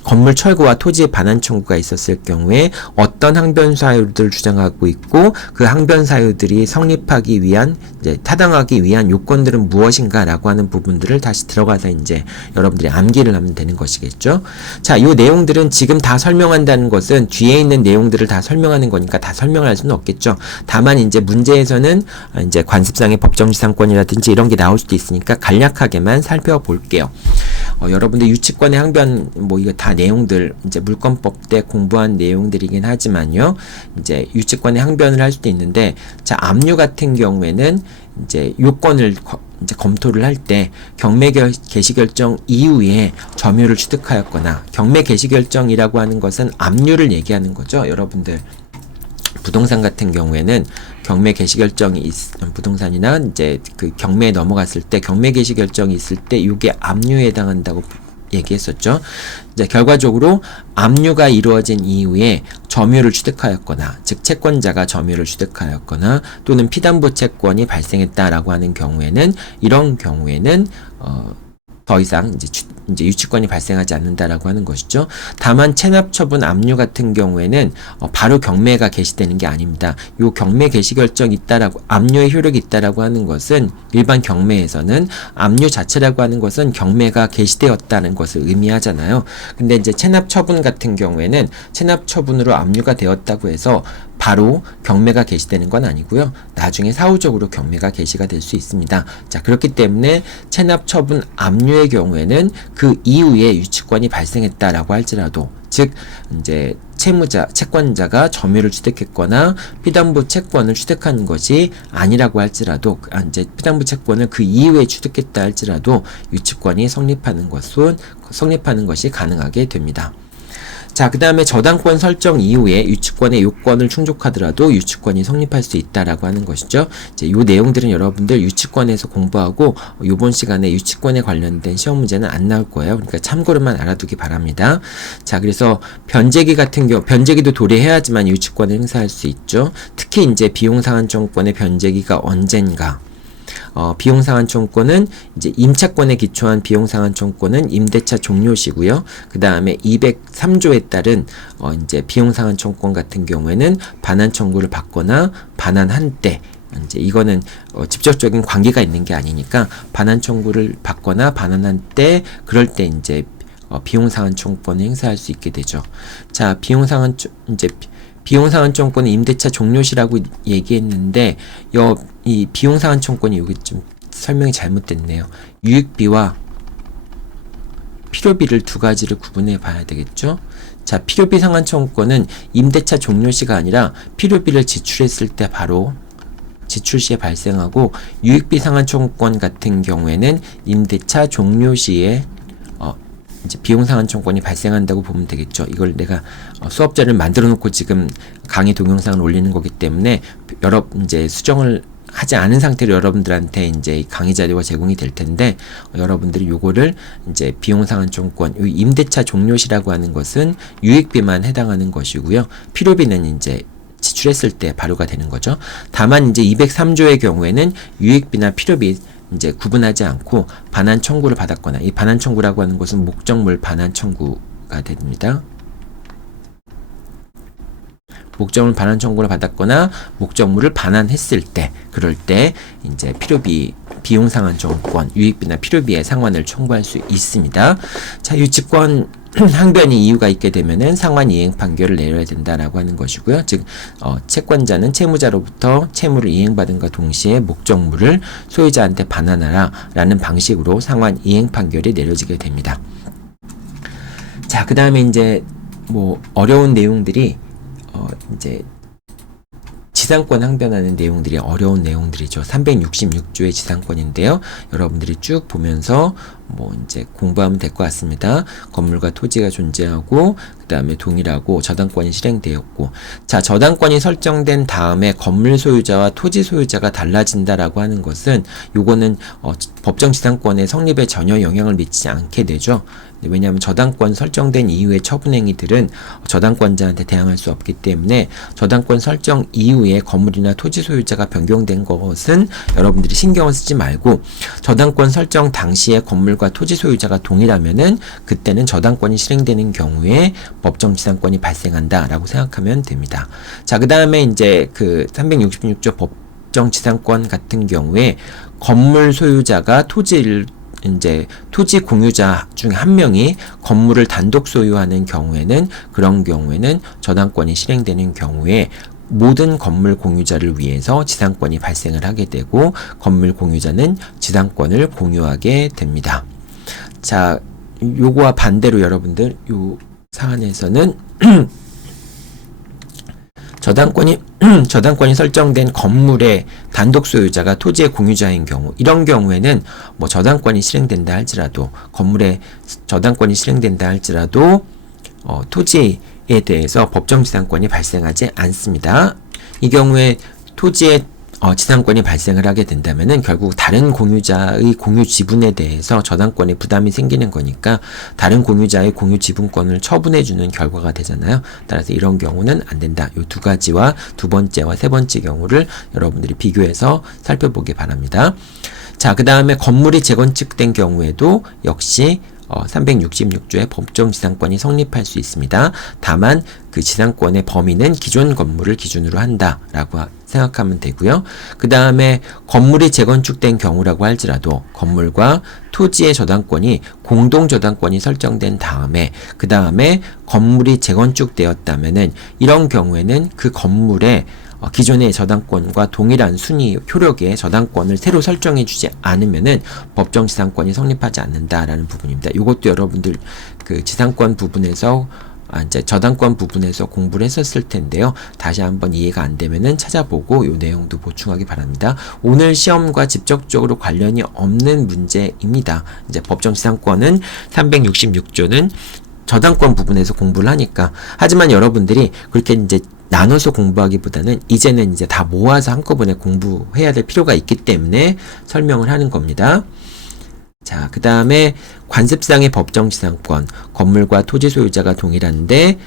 건물 철거와 토지의 반환 청구가 있었을 경우에 어떤 항변 사유들을 주장하고 있고 그 항변 사유들이 성립하기 위한 이제 타당하기 위한 요건들은 무엇인가라고 하는 부분들을 다시 들어가서 이제 여러분들이 암기를 하면 되는 것이겠죠. 자, 요 내용들은 지금 다 설명한다는 것은 뒤에 있는 내용들을 다 설명하는 거니까 다 설명을 할 수는 없겠죠. 다만 이제 문제에서는 이제 관습상의 법정지상권이라든지 이런 게 나올 수도 있으니까 간략하게만 살펴볼게요. 여러분들 유치권의 항변 이거 다 내용들 이제 물권법 때 공부한 내용들이긴 하지만요. 이제 유치권의 항변을 할 수도 있는데 자, 압류 같은 경우에는 이제 요건을 이제 검토를 할 때 경매 개시 결정 이후에 점유를 취득하였거나 경매 개시 결정이라고 하는 것은 압류를 얘기하는 거죠. 여러분들 부동산 같은 경우에는 경매 개시 결정이 부동산이나 이제 그 경매에 넘어갔을 때 경매 개시 결정이 있을 때 이게 압류에 해당한다고 얘기했었죠. 이제 결과적으로 압류가 이루어진 이후에 점유를 취득하였거나, 즉 채권자가 점유를 취득하였거나 또는 피담보 채권이 발생했다라고 하는 경우에는 이런 경우에는 더 이상 이제 유치권이 발생하지 않는다라고 하는 것이죠. 다만 체납처분 압류 같은 경우에는 바로 경매가 개시되는 게 아닙니다. 요 경매 개시 결정이 있다라고 압류의 효력이 있다라고 하는 것은 일반 경매에서는 압류 자체라고 하는 것은 경매가 개시되었다는 것을 의미하잖아요. 근데 이제 체납처분 같은 경우에는 체납처분으로 압류가 되었다고 해서 바로 경매가 개시되는 건 아니고요. 나중에 사후적으로 경매가 개시가 될 수 있습니다. 자, 그렇기 때문에 체납처분 압류의 경우에는 그 이후에 유치권이 발생했다라고 할지라도, 즉 이제 채권자가 점유를 취득했거나 피담보 채권을 취득한 것이 아니라고 할지라도, 이제 피담보 채권을 그 이후에 취득했다 할지라도 유치권이 성립하는 것이 가능하게 됩니다. 자, 그 다음에 저당권 설정 이후에 유치권의 요건을 충족하더라도 유치권이 성립할 수 있다라고 하는 것이죠. 이제 요 내용들은 여러분들 유치권에서 공부하고 요번 시간에 유치권에 관련된 시험 문제는 안 나올 거예요. 그러니까 참고로만 알아두기 바랍니다. 자, 그래서 변제기 같은 경우, 변제기도 도래해야지만 유치권을 행사할 수 있죠. 특히 이제 비용상한청권의 변제기가 언젠가. 비용상한청권은 이제 임차권에 기초한 비용상한청권은 임대차 종료시고요. 그 다음에 203조에 따른 이제 비용상한청권 같은 경우에는 반환 청구를 받거나 반환한 때, 이제 이거는 직접적인 관계가 있는 게 아니니까 반환 청구를 받거나 반환한 때, 그럴 때 이제 비용상한청권을 행사할 수 있게 되죠. 자, 비용상한청권은 임대차 종료시라고 얘기했는데 이 비용상한청권이 여기 좀 설명이 잘못됐네요. 유익비와 필요비를 두 가지를 구분해 봐야 되겠죠. 자, 필요비 상한청권은 임대차 종료시가 아니라 필요비를 지출했을 때 바로 지출 시에 발생하고, 유익비 상한청권 같은 경우에는 임대차 종료시에 이제 비용상한청권이 발생한다고 보면 되겠죠. 이걸 내가 수업자를 만들어 놓고 지금 강의 동영상을 올리는 거기 때문에 이제 수정을 하지 않은 상태로 여러분들한테 이제 강의 자료가 제공이 될 텐데, 여러분들이 요거를 이제 비용상한청권, 임대차 종료시라고 하는 것은 유익비만 해당하는 것이고요. 필요비는 이제 지출했을 때 발효가 되는 거죠. 다만 이제 203조의 경우에는 유익비나 필요비 이제 구분하지 않고 반환 청구를 받았거나, 이 반환 청구라고 하는 것은 목적물 반환 청구가 됩니다. 목적물 반환 청구를 받았거나 목적물을 반환했을 때, 그럴 때 이제 비용상한청권, 유익비나 필요비의 상환을 청구할 수 있습니다. 자, 유치권 항변이 이유가 있게 되면은 상환 이행 판결을 내려야 된다라고 하는 것이고요. 즉 채권자는 채무자로부터 채무를 이행받은과 동시에 목적물을 소유자한테 반환하라라는 방식으로 상환 이행 판결이 내려지게 됩니다. 자, 그 다음에 이제 뭐 어려운 내용들이 이제 지상권 항변하는 내용들이 어려운 내용들이죠. 366조의 지상권인데요. 여러분들이 쭉 보면서 뭐 이제 공부하면 될 것 같습니다. 건물과 토지가 존재하고, 그 다음에 동일하고 저당권이 실행되었고, 자, 저당권이 설정된 다음에 건물 소유자와 토지 소유자가 달라진다라고 하는 것은 요거는 법정 지상권의 성립에 전혀 영향을 미치지 않게 되죠. 왜냐하면 저당권 설정된 이후의 처분행위들은 저당권자한테 대항할 수 없기 때문에 저당권 설정 이후에 건물이나 토지 소유자가 변경된 것은 여러분들이 신경을 쓰지 말고, 저당권 설정 당시에 건물과 토지 소유자가 동일하면은 그때는 저당권이 실행되는 경우에 법정 지상권이 발생한다라고 생각하면 됩니다. 자, 그 다음에 이제 그 366조 법정 지상권 같은 경우에 건물 소유자가 이제 토지 공유자 중 한 명이 건물을 단독 소유하는 경우에는, 그런 경우에는 저당권이 실행되는 경우에 모든 건물 공유자를 위해서 지상권이 발생을 하게 되고, 건물 공유자는 지상권을 공유하게 됩니다. 자, 요거와 반대로 여러분들 요 사안에서는 저당권이 설정된 건물의 단독 소유자가 토지의 공유자인 경우, 이런 경우에는 뭐 저당권이 실행된다 할지라도, 건물의 저당권이 실행된다 할지라도 토지에 대해서 법정 지상권이 발생하지 않습니다. 이 경우에 토지의 지상권이 발생을 하게 된다면은 결국 다른 공유자의 공유 지분에 대해서 저당권의 부담이 생기는 거니까 다른 공유자의 공유 지분권을 처분해주는 결과가 되잖아요. 따라서 이런 경우는 안 된다. 이 두 가지와 두 번째와 세 번째 경우를 여러분들이 비교해서 살펴보기 바랍니다. 자, 그 다음에 건물이 재건축된 경우에도 역시 366조의 법정 지상권이 성립할 수 있습니다. 다만 그 지상권의 범위는 기존 건물을 기준으로 한다라고 생각하면 되고요. 그 다음에 건물이 재건축된 경우라고 할지라도 건물과 토지의 저당권이 공동 저당권이 설정된 다음에 그 다음에 건물이 재건축되었다면은 이런 경우에는 그 건물의 기존의 저당권과 동일한 순위 효력의 저당권을 새로 설정해 주지 않으면은 법정 지상권이 성립하지 않는다라는 부분입니다. 이것도 여러분들 그 지상권 부분에서 이제 저당권 부분에서 공부를 했었을 텐데요. 다시 한번 이해가 안 되면은 찾아보고 이 내용도 보충하기 바랍니다. 오늘 시험과 직접적으로 관련이 없는 문제입니다. 이제 법정 지상권은 366조는 저당권 부분에서 공부를 하니까. 하지만 여러분들이 그렇게 이제 나눠서 공부하기보다는 이제는 이제 다 모아서 한꺼번에 공부해야 될 필요가 있기 때문에 설명을 하는 겁니다. 자, 그 다음에 관습상의 법정 지상권, 건물과 토지 소유자가 동일한데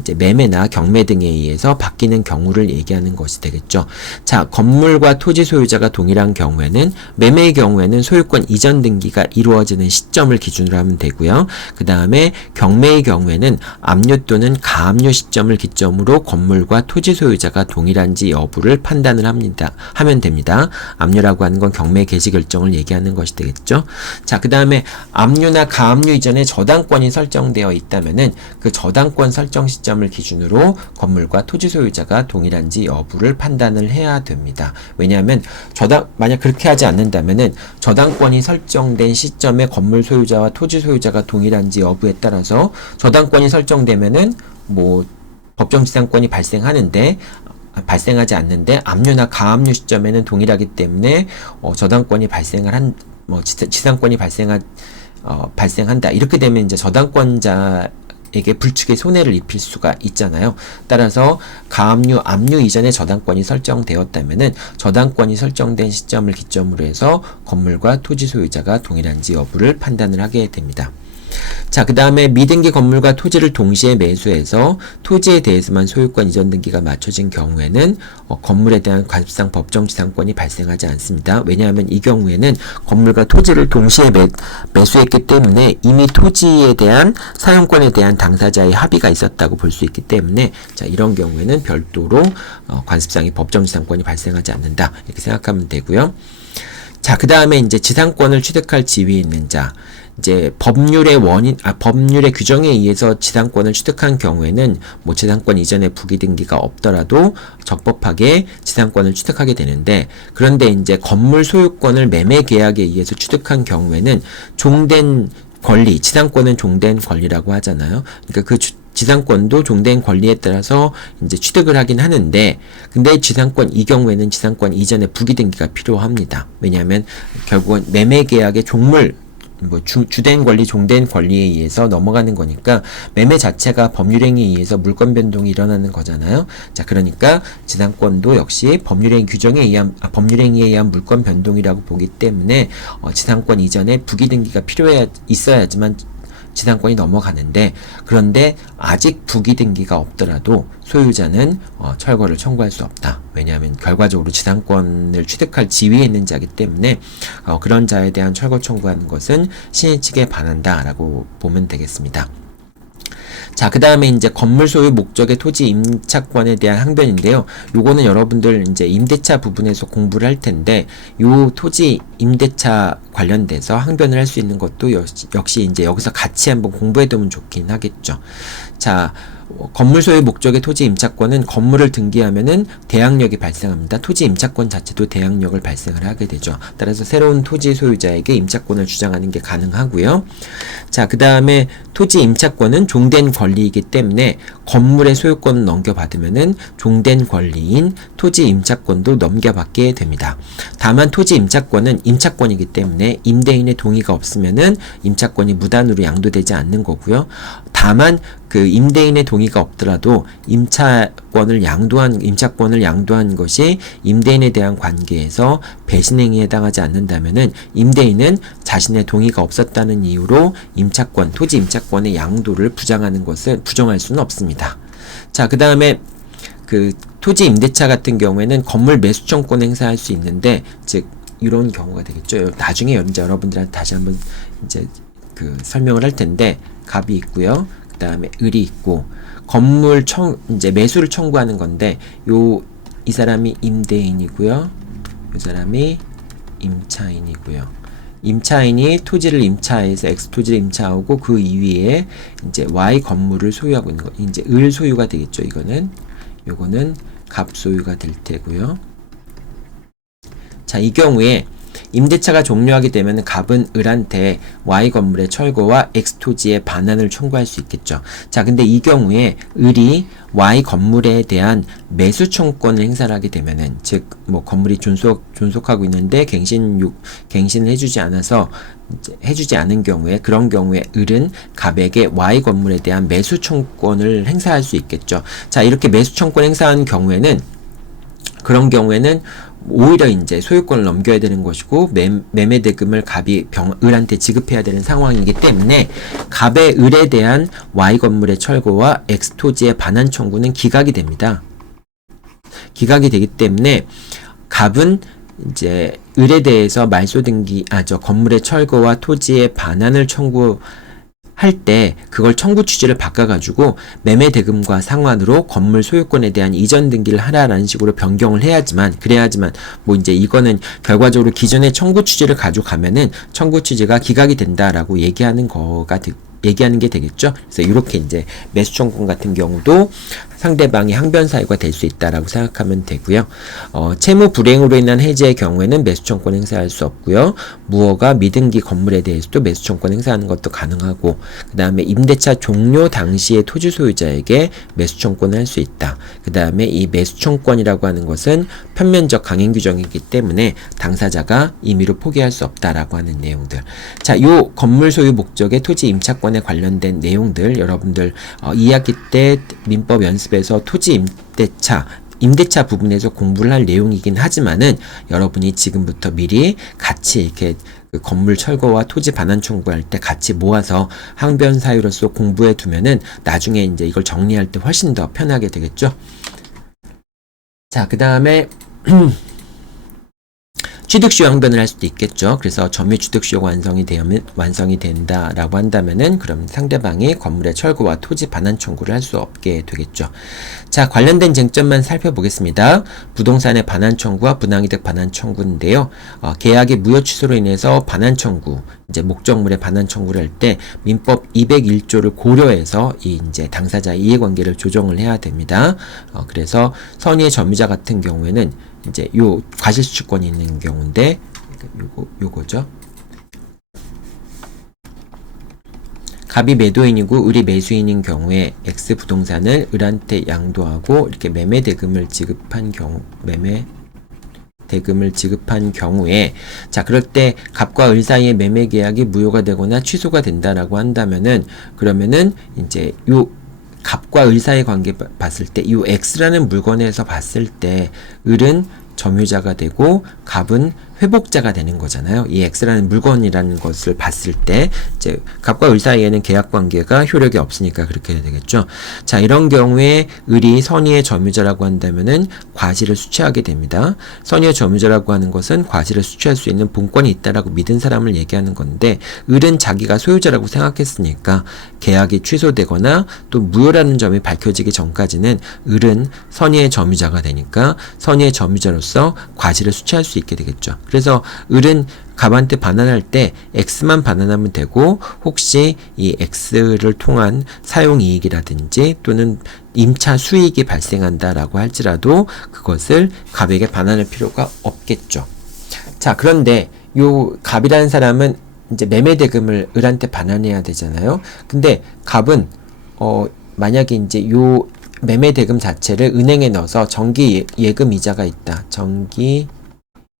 이제 매매나 경매 등에 의해서 바뀌는 경우를 얘기하는 것이 되겠죠. 자, 건물과 토지 소유자가 동일한 경우에는 매매의 경우에는 소유권 이전 등기가 이루어지는 시점을 기준으로 하면 되고요. 그 다음에 경매의 경우에는 압류 또는 가압류 시점을 기점으로 건물과 토지 소유자가 동일한지 여부를 판단을 하면 됩니다. 압류라고 하는 건 경매 개시 결정을 얘기하는 것이 되겠죠. 자, 그 다음에 압류나 가압류 이전에 저당권이 설정되어 있다면은 그 저당권 설정 시점을 기준으로 건물과 토지 소유자가 동일한지 여부를 판단을 해야 됩니다. 왜냐하면 만약 그렇게 하지 않는다면은 저당권이 설정된 시점에 건물 소유자와 토지 소유자가 동일한지 여부에 따라서 저당권이 설정되면은 뭐 법정 지상권이 발생하지 않는데 압류나 가압류 시점에는 동일하기 때문에 저당권이 지상권이 발생한다. 이렇게 되면 이제 저당권자에게 불측의 손해를 입힐 수가 있잖아요. 따라서 가압류, 압류 이전에 저당권이 설정되었다면은 저당권이 설정된 시점을 기점으로 해서 건물과 토지 소유자가 동일한지 여부를 판단을 하게 됩니다. 자, 그 다음에 미등기 건물과 토지를 동시에 매수해서 토지에 대해서만 소유권 이전 등기가 맞춰진 경우에는 건물에 대한 관습상 법정 지상권이 발생하지 않습니다. 왜냐하면 이 경우에는 건물과 토지를 동시에 매수했기 때문에 이미 토지에 대한 사용권에 대한 당사자의 합의가 있었다고 볼 수 있기 때문에 자, 이런 경우에는 별도로 관습상의 법정 지상권이 발생하지 않는다. 이렇게 생각하면 되고요. 자, 그 다음에 이제 지상권을 취득할 지위 있는 자. 이제 법률의 규정에 의해서 지상권을 취득한 경우에는 뭐 지상권 이전에 부기 등기가 없더라도 적법하게 지상권을 취득하게 되는데, 그런데 이제 건물 소유권을 매매 계약에 의해서 취득한 경우에는 종된 권리, 지상권은 종된 권리라고 하잖아요. 그러니까 그 지상권도 종된 권리에 따라서 이제 취득을 하긴 하는데, 근데 이 경우에는 지상권 이전에 부기 등기가 필요합니다. 왜냐하면 결국은 매매 계약의 주된 권리, 종된 권리에 의해서 넘어가는 거니까 매매 자체가 법률행위에 의해서 물권 변동이 일어나는 거잖아요. 자, 그러니까 지상권도 역시 법률행위에 의한 물권 변동이라고 보기 때문에 지상권 이전에 부기 등기가 있어야지만 지상권이 넘어가는데, 그런데 아직 부기 등기가 없더라도 소유자는 철거를 청구할 수 없다. 왜냐하면 결과적으로 지상권을 취득할 지위에 있는 자이기 때문에 그런 자에 대한 철거 청구하는 것은 신의 측에 반한다라고 보면 되겠습니다. 자, 그 다음에 이제 건물 소유 목적의 토지 임차권에 대한 항변인데요. 요거는 여러분들 이제 임대차 부분에서 공부를 할 텐데, 요 토지 임대차 관련돼서 항변을 할 수 있는 것도 역시 이제 여기서 같이 한번 공부해 두면 좋긴 하겠죠. 자, 건물 소유 목적의 토지 임차권은 건물을 등기하면은 대항력이 발생합니다. 토지 임차권 자체도 대항력을 발생을 하게 되죠. 따라서 새로운 토지 소유자에게 임차권을 주장하는 게 가능하고요. 자, 그 다음에 토지 임차권은 종된 권리이기 때문에 건물의 소유권을 넘겨받으면은 종된 권리인 토지 임차권도 넘겨받게 됩니다. 다만 토지 임차권은 임차권이기 때문에 임대인의 동의가 없으면은 임차권이 무단으로 양도되지 않는 거고요. 다만 그 임대인의 동의가 없더라도 임차권을 양도한 것이 임대인에 대한 관계에서 배신행위에 해당하지 않는다면은 임대인은 자신의 동의가 없었다는 이유로 토지 임차권의 양도를 부정할 수는 없습니다. 자, 그 다음에 그 토지 임대차 같은 경우에는 건물 매수청권 행사할 수 있는데, 즉 이런 경우가 되겠죠. 나중에 이제 여러분들한테 다시 한번 이제 그 설명을 할 텐데, 갑이 있고요. 그 다음에 을이 있고, 이제 매수를 청구하는 건데, 이 사람이 임대인이고요. 이 사람이 임차인이고요. 임차인이 토지를 임차해서 X 토지를 임차하고 그 이위에 이제 Y 건물을 소유하고 있는 거, 이제 을 소유가 되겠죠. 요거는 갑 소유가 될 테고요. 자, 이 경우에 임대차가 종료하게 되면 갑은 을한테 Y 건물의 철거와 X 토지의 반환을 청구할 수 있겠죠. 자, 근데 이 경우에 을이 Y 건물에 대한 매수 청구권을 행사를 하게 되면은, 즉 뭐 건물이 존속하고 있는데 갱신을 해주지 않은 경우에, 그런 경우에 을은 갑에게 Y 건물에 대한 매수 청구권을 행사할 수 있겠죠. 자, 이렇게 매수 청구권 행사하는 경우에는, 그런 경우에는 오히려 이제 소유권을 넘겨야 되는 것이고, 매매 대금을 갑이 을한테 지급해야 되는 상황이기 때문에 갑의 을에 대한 Y 건물의 철거와 X 토지의 반환 청구는 기각이 됩니다. 기각이 되기 때문에 갑은 이제 을에 대해서 건물의 철거와 토지의 반환을 할 때 그걸 청구 취지를 바꿔가지고 매매 대금과 상환으로 건물 소유권에 대한 이전 등기를 하라라는 식으로 변경을 그래야지만 뭐 이제 이거는 결과적으로 기존의 청구 취지를 가져가면은 청구 취지가 기각이 된다라고 얘기하는 게 되겠죠. 그래서 이렇게 이제 매수 청구 같은 경우도 상대방이 항변 사유가 될 수 있다라고 생각하면 되고요. 채무 불이행으로 인한 해지의 경우에는 매수청권 행사할 수 없고요. 무허가 미등기 건물에 대해서도 매수청권 행사하는 것도 가능하고, 그 다음에 임대차 종료 당시의 토지 소유자에게 매수청권을 할 수 있다. 그 다음에 이 매수청권이라고 하는 것은 편면적 강행 규정이기 때문에 당사자가 임의로 포기할 수 없다라고 하는 내용들. 자, 요 건물 소유 목적의 토지 임차권에 관련된 내용들 여러분들 2학기 때 민법 연습에서 토지 임대차 부분에서 공부를 할 내용이긴 하지만은, 여러분이 지금부터 미리 같이 이렇게 그 건물 철거와 토지 반환 청구할 때 같이 모아서 항변 사유로서 공부해 두면은 나중에 이제 이걸 정리할 때 훨씬 더 편하게 되겠죠. 자, 그 다음에 취득시효 항변을 할 수도 있겠죠. 그래서 점유 취득시효가 완성이 된다라고 한다면은, 그럼 상대방이 건물의 철거와 토지 반환 청구를 할 수 없게 되겠죠. 자, 관련된 쟁점만 살펴보겠습니다. 부동산의 반환 청구와 분양이득 반환 청구인데요. 계약의 무효 취소로 인해서 반환 청구, 이제 목적물의 반환 청구를 할 때 민법 201조를 고려해서 이제 당사자의 이해관계를 조정을 해야 됩니다. 그래서 선의의 점유자 같은 경우에는 이제 요 과실수취권이 있는 경우인데, 요거죠. 갑이 매도인이고 을이 매수인인 경우에 X 부동산을 을한테 양도하고 이렇게 매매 대금을 지급한 경우에, 자, 그럴 때 갑과 을 사이의 매매 계약이 무효가 되거나 취소가 된다라고 한다면은, 그러면은 이제 요 갑과 을 사이의 관계 봤을 때, 이 X라는 물건에서 봤을 때 을은 점유자가 되고 갑은 회복자가 되는 거잖아요. 이 X라는 물건이라는 것을 봤을 때 이제 갑과 을 사이에는 계약 관계가 효력이 없으니까 그렇게 되겠죠. 자, 이런 경우에 을이 선의의 점유자라고 한다면은 과실을 수취하게 됩니다. 선의의 점유자라고 하는 것은 과실을 수취할 수 있는 본권이 있다라고 믿은 사람을 얘기하는 건데, 을은 자기가 소유자라고 생각했으니까 계약이 취소되거나 또 무효라는 점이 밝혀지기 전까지는 을은 선의의 점유자가 되니까 선의의 점유자로서 과실을 수취할 수 있게 되겠죠. 그래서 을은 갑한테 반환할 때 X만 반환하면 되고, 혹시 이 X를 통한 사용이익이라든지 또는 임차 수익이 발생한다라고 할지라도 그것을 갑에게 반환할 필요가 없겠죠. 자, 그런데 요 갑이라는 사람은 이제 매매 대금을 을한테 반환해야 되잖아요. 근데 갑은 만약에 이제 요 매매 대금 자체를 은행에 넣어서 정기 예금 이자가 있다. 정기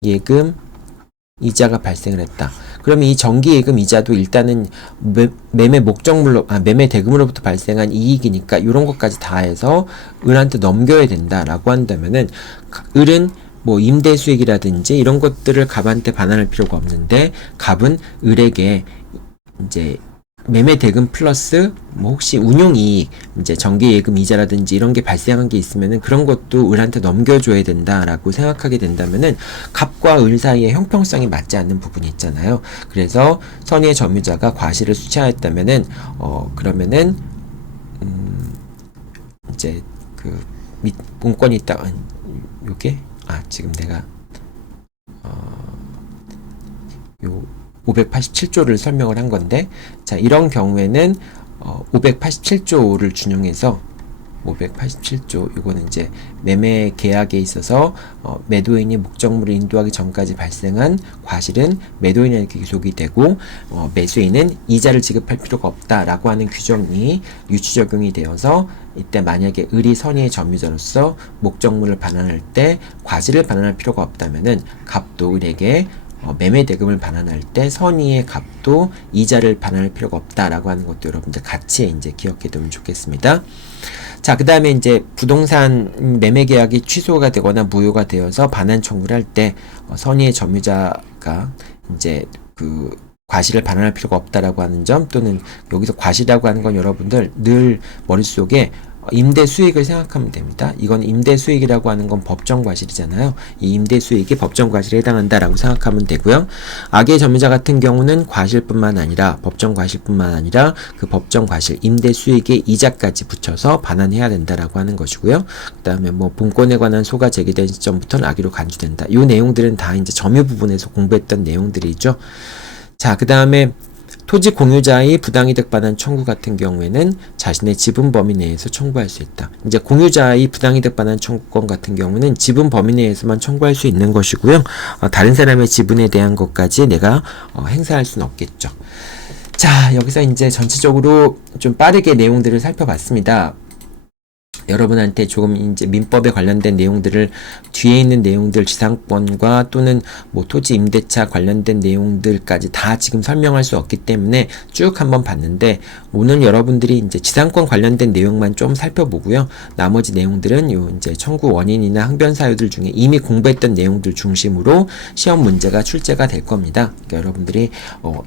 예금 이자가 발생을 했다. 그러면 이 정기예금 이자도 일단은 매매 목적물로, 매매 대금으로부터 발생한 이익이니까 이런 것까지 다 해서 을한테 넘겨야 된다라고 한다면은 을은 뭐 임대 수익이라든지 이런 것들을 갑한테 반환할 필요가 없는데 갑은 을에게 이제 매매 대금 플러스 뭐 혹시 운용 이익, 이제 정기 예금 이자라든지 이런 게 발생한 게 있으면은 그런 것도 을한테 넘겨줘야 된다라고 생각하게 된다면은 갑과 을 사이의 형평성이 맞지 않는 부분이 있잖아요. 그래서 선의의 점유자가 과실을 수취하였다면은 그러면은 이제 그 문건이 있다. 요게 지금 내가 요 587조를 설명을 한 건데, 자, 이런 경우에는 587조를 준용해서 587조, 이거는 이제 매매 계약에 있어서 매도인이 목적물을 인도하기 전까지 발생한 과실은 매도인에게 기속이 되고 매수인은 이자를 지급할 필요가 없다라고 하는 규정이 유추 적용이 되어서 이때 만약에 을이 선의의 점유자로서 목적물을 반환할 때 과실을 반환할 필요가 없다면은 갑도 을에게 매매 대금을 반환할 때 선의의 갑도 이자를 반환할 필요가 없다라고 하는 것도 여러분들 같이 이제 기억해 두면 좋겠습니다. 자, 그 다음에 이제 부동산 매매 계약이 취소가 되거나 무효가 되어서 반환 청구를 할 때 선의의 점유자가 이제 그 과실을 반환할 필요가 없다라고 하는 점, 또는 여기서 과실이라고 하는 건 여러분들 늘 머릿속에 임대 수익을 생각하면 됩니다. 이건 임대 수익이라고 하는 건 법정 과실이잖아요. 이 임대 수익이 법정 과실에 해당한다라고 생각하면 되고요. 악의 점유자 같은 경우는 과실뿐만 아니라 법정 과실뿐만 아니라 그 법정 과실 임대 수익의 이자까지 붙여서 반환해야 된다라고 하는 것이고요. 그다음에 뭐 본권에 관한 소가 제기된 시점부터는 악의로 간주된다. 이 내용들은 다 이제 점유 부분에서 공부했던 내용들이죠. 자, 그다음에 토지 공유자의 부당이득 반환 청구 같은 경우에는 자신의 지분 범위 내에서 청구할 수 있다. 이제 공유자의 부당이득 반환 청구권 같은 경우는 지분 범위 내에서만 청구할 수 있는 것이고요. 다른 사람의 지분에 대한 것까지 내가 행사할 수는 없겠죠. 자, 여기서 이제 전체적으로 좀 빠르게 내용들을 살펴봤습니다. 여러분한테 조금 이제 민법에 관련된 내용들을 뒤에 있는 내용들 지상권과 또는 뭐 토지 임대차 관련된 내용들까지 다 지금 설명할 수 없기 때문에 쭉 한번 봤는데, 오늘 여러분들이 이제 지상권 관련된 내용만 좀 살펴보고요. 나머지 내용들은 요 이제 청구 원인이나 항변 사유들 중에 이미 공부했던 내용들 중심으로 시험 문제가 출제가 될 겁니다. 그러니까 여러분들이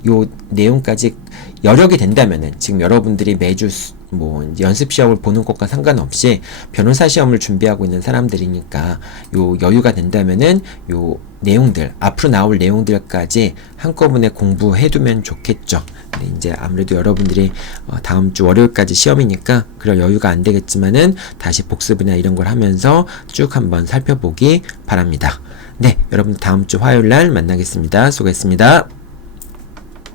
요 내용까지 여력이 된다면은 지금 여러분들이 매주 뭐 연습 시험을 보는 것과 상관없이 변호사 시험을 준비하고 있는 사람들이니까 요 여유가 된다면은 요 내용들, 앞으로 나올 내용들까지 한꺼번에 공부해두면 좋겠죠. 근데 이제 아무래도 여러분들이 다음 주 월요일까지 시험이니까 그럴 여유가 안 되겠지만은 다시 복습이나 이런 걸 하면서 쭉 한번 살펴보기 바랍니다. 네, 여러분 다음 주 화요일 날 만나겠습니다. 수고했습니다.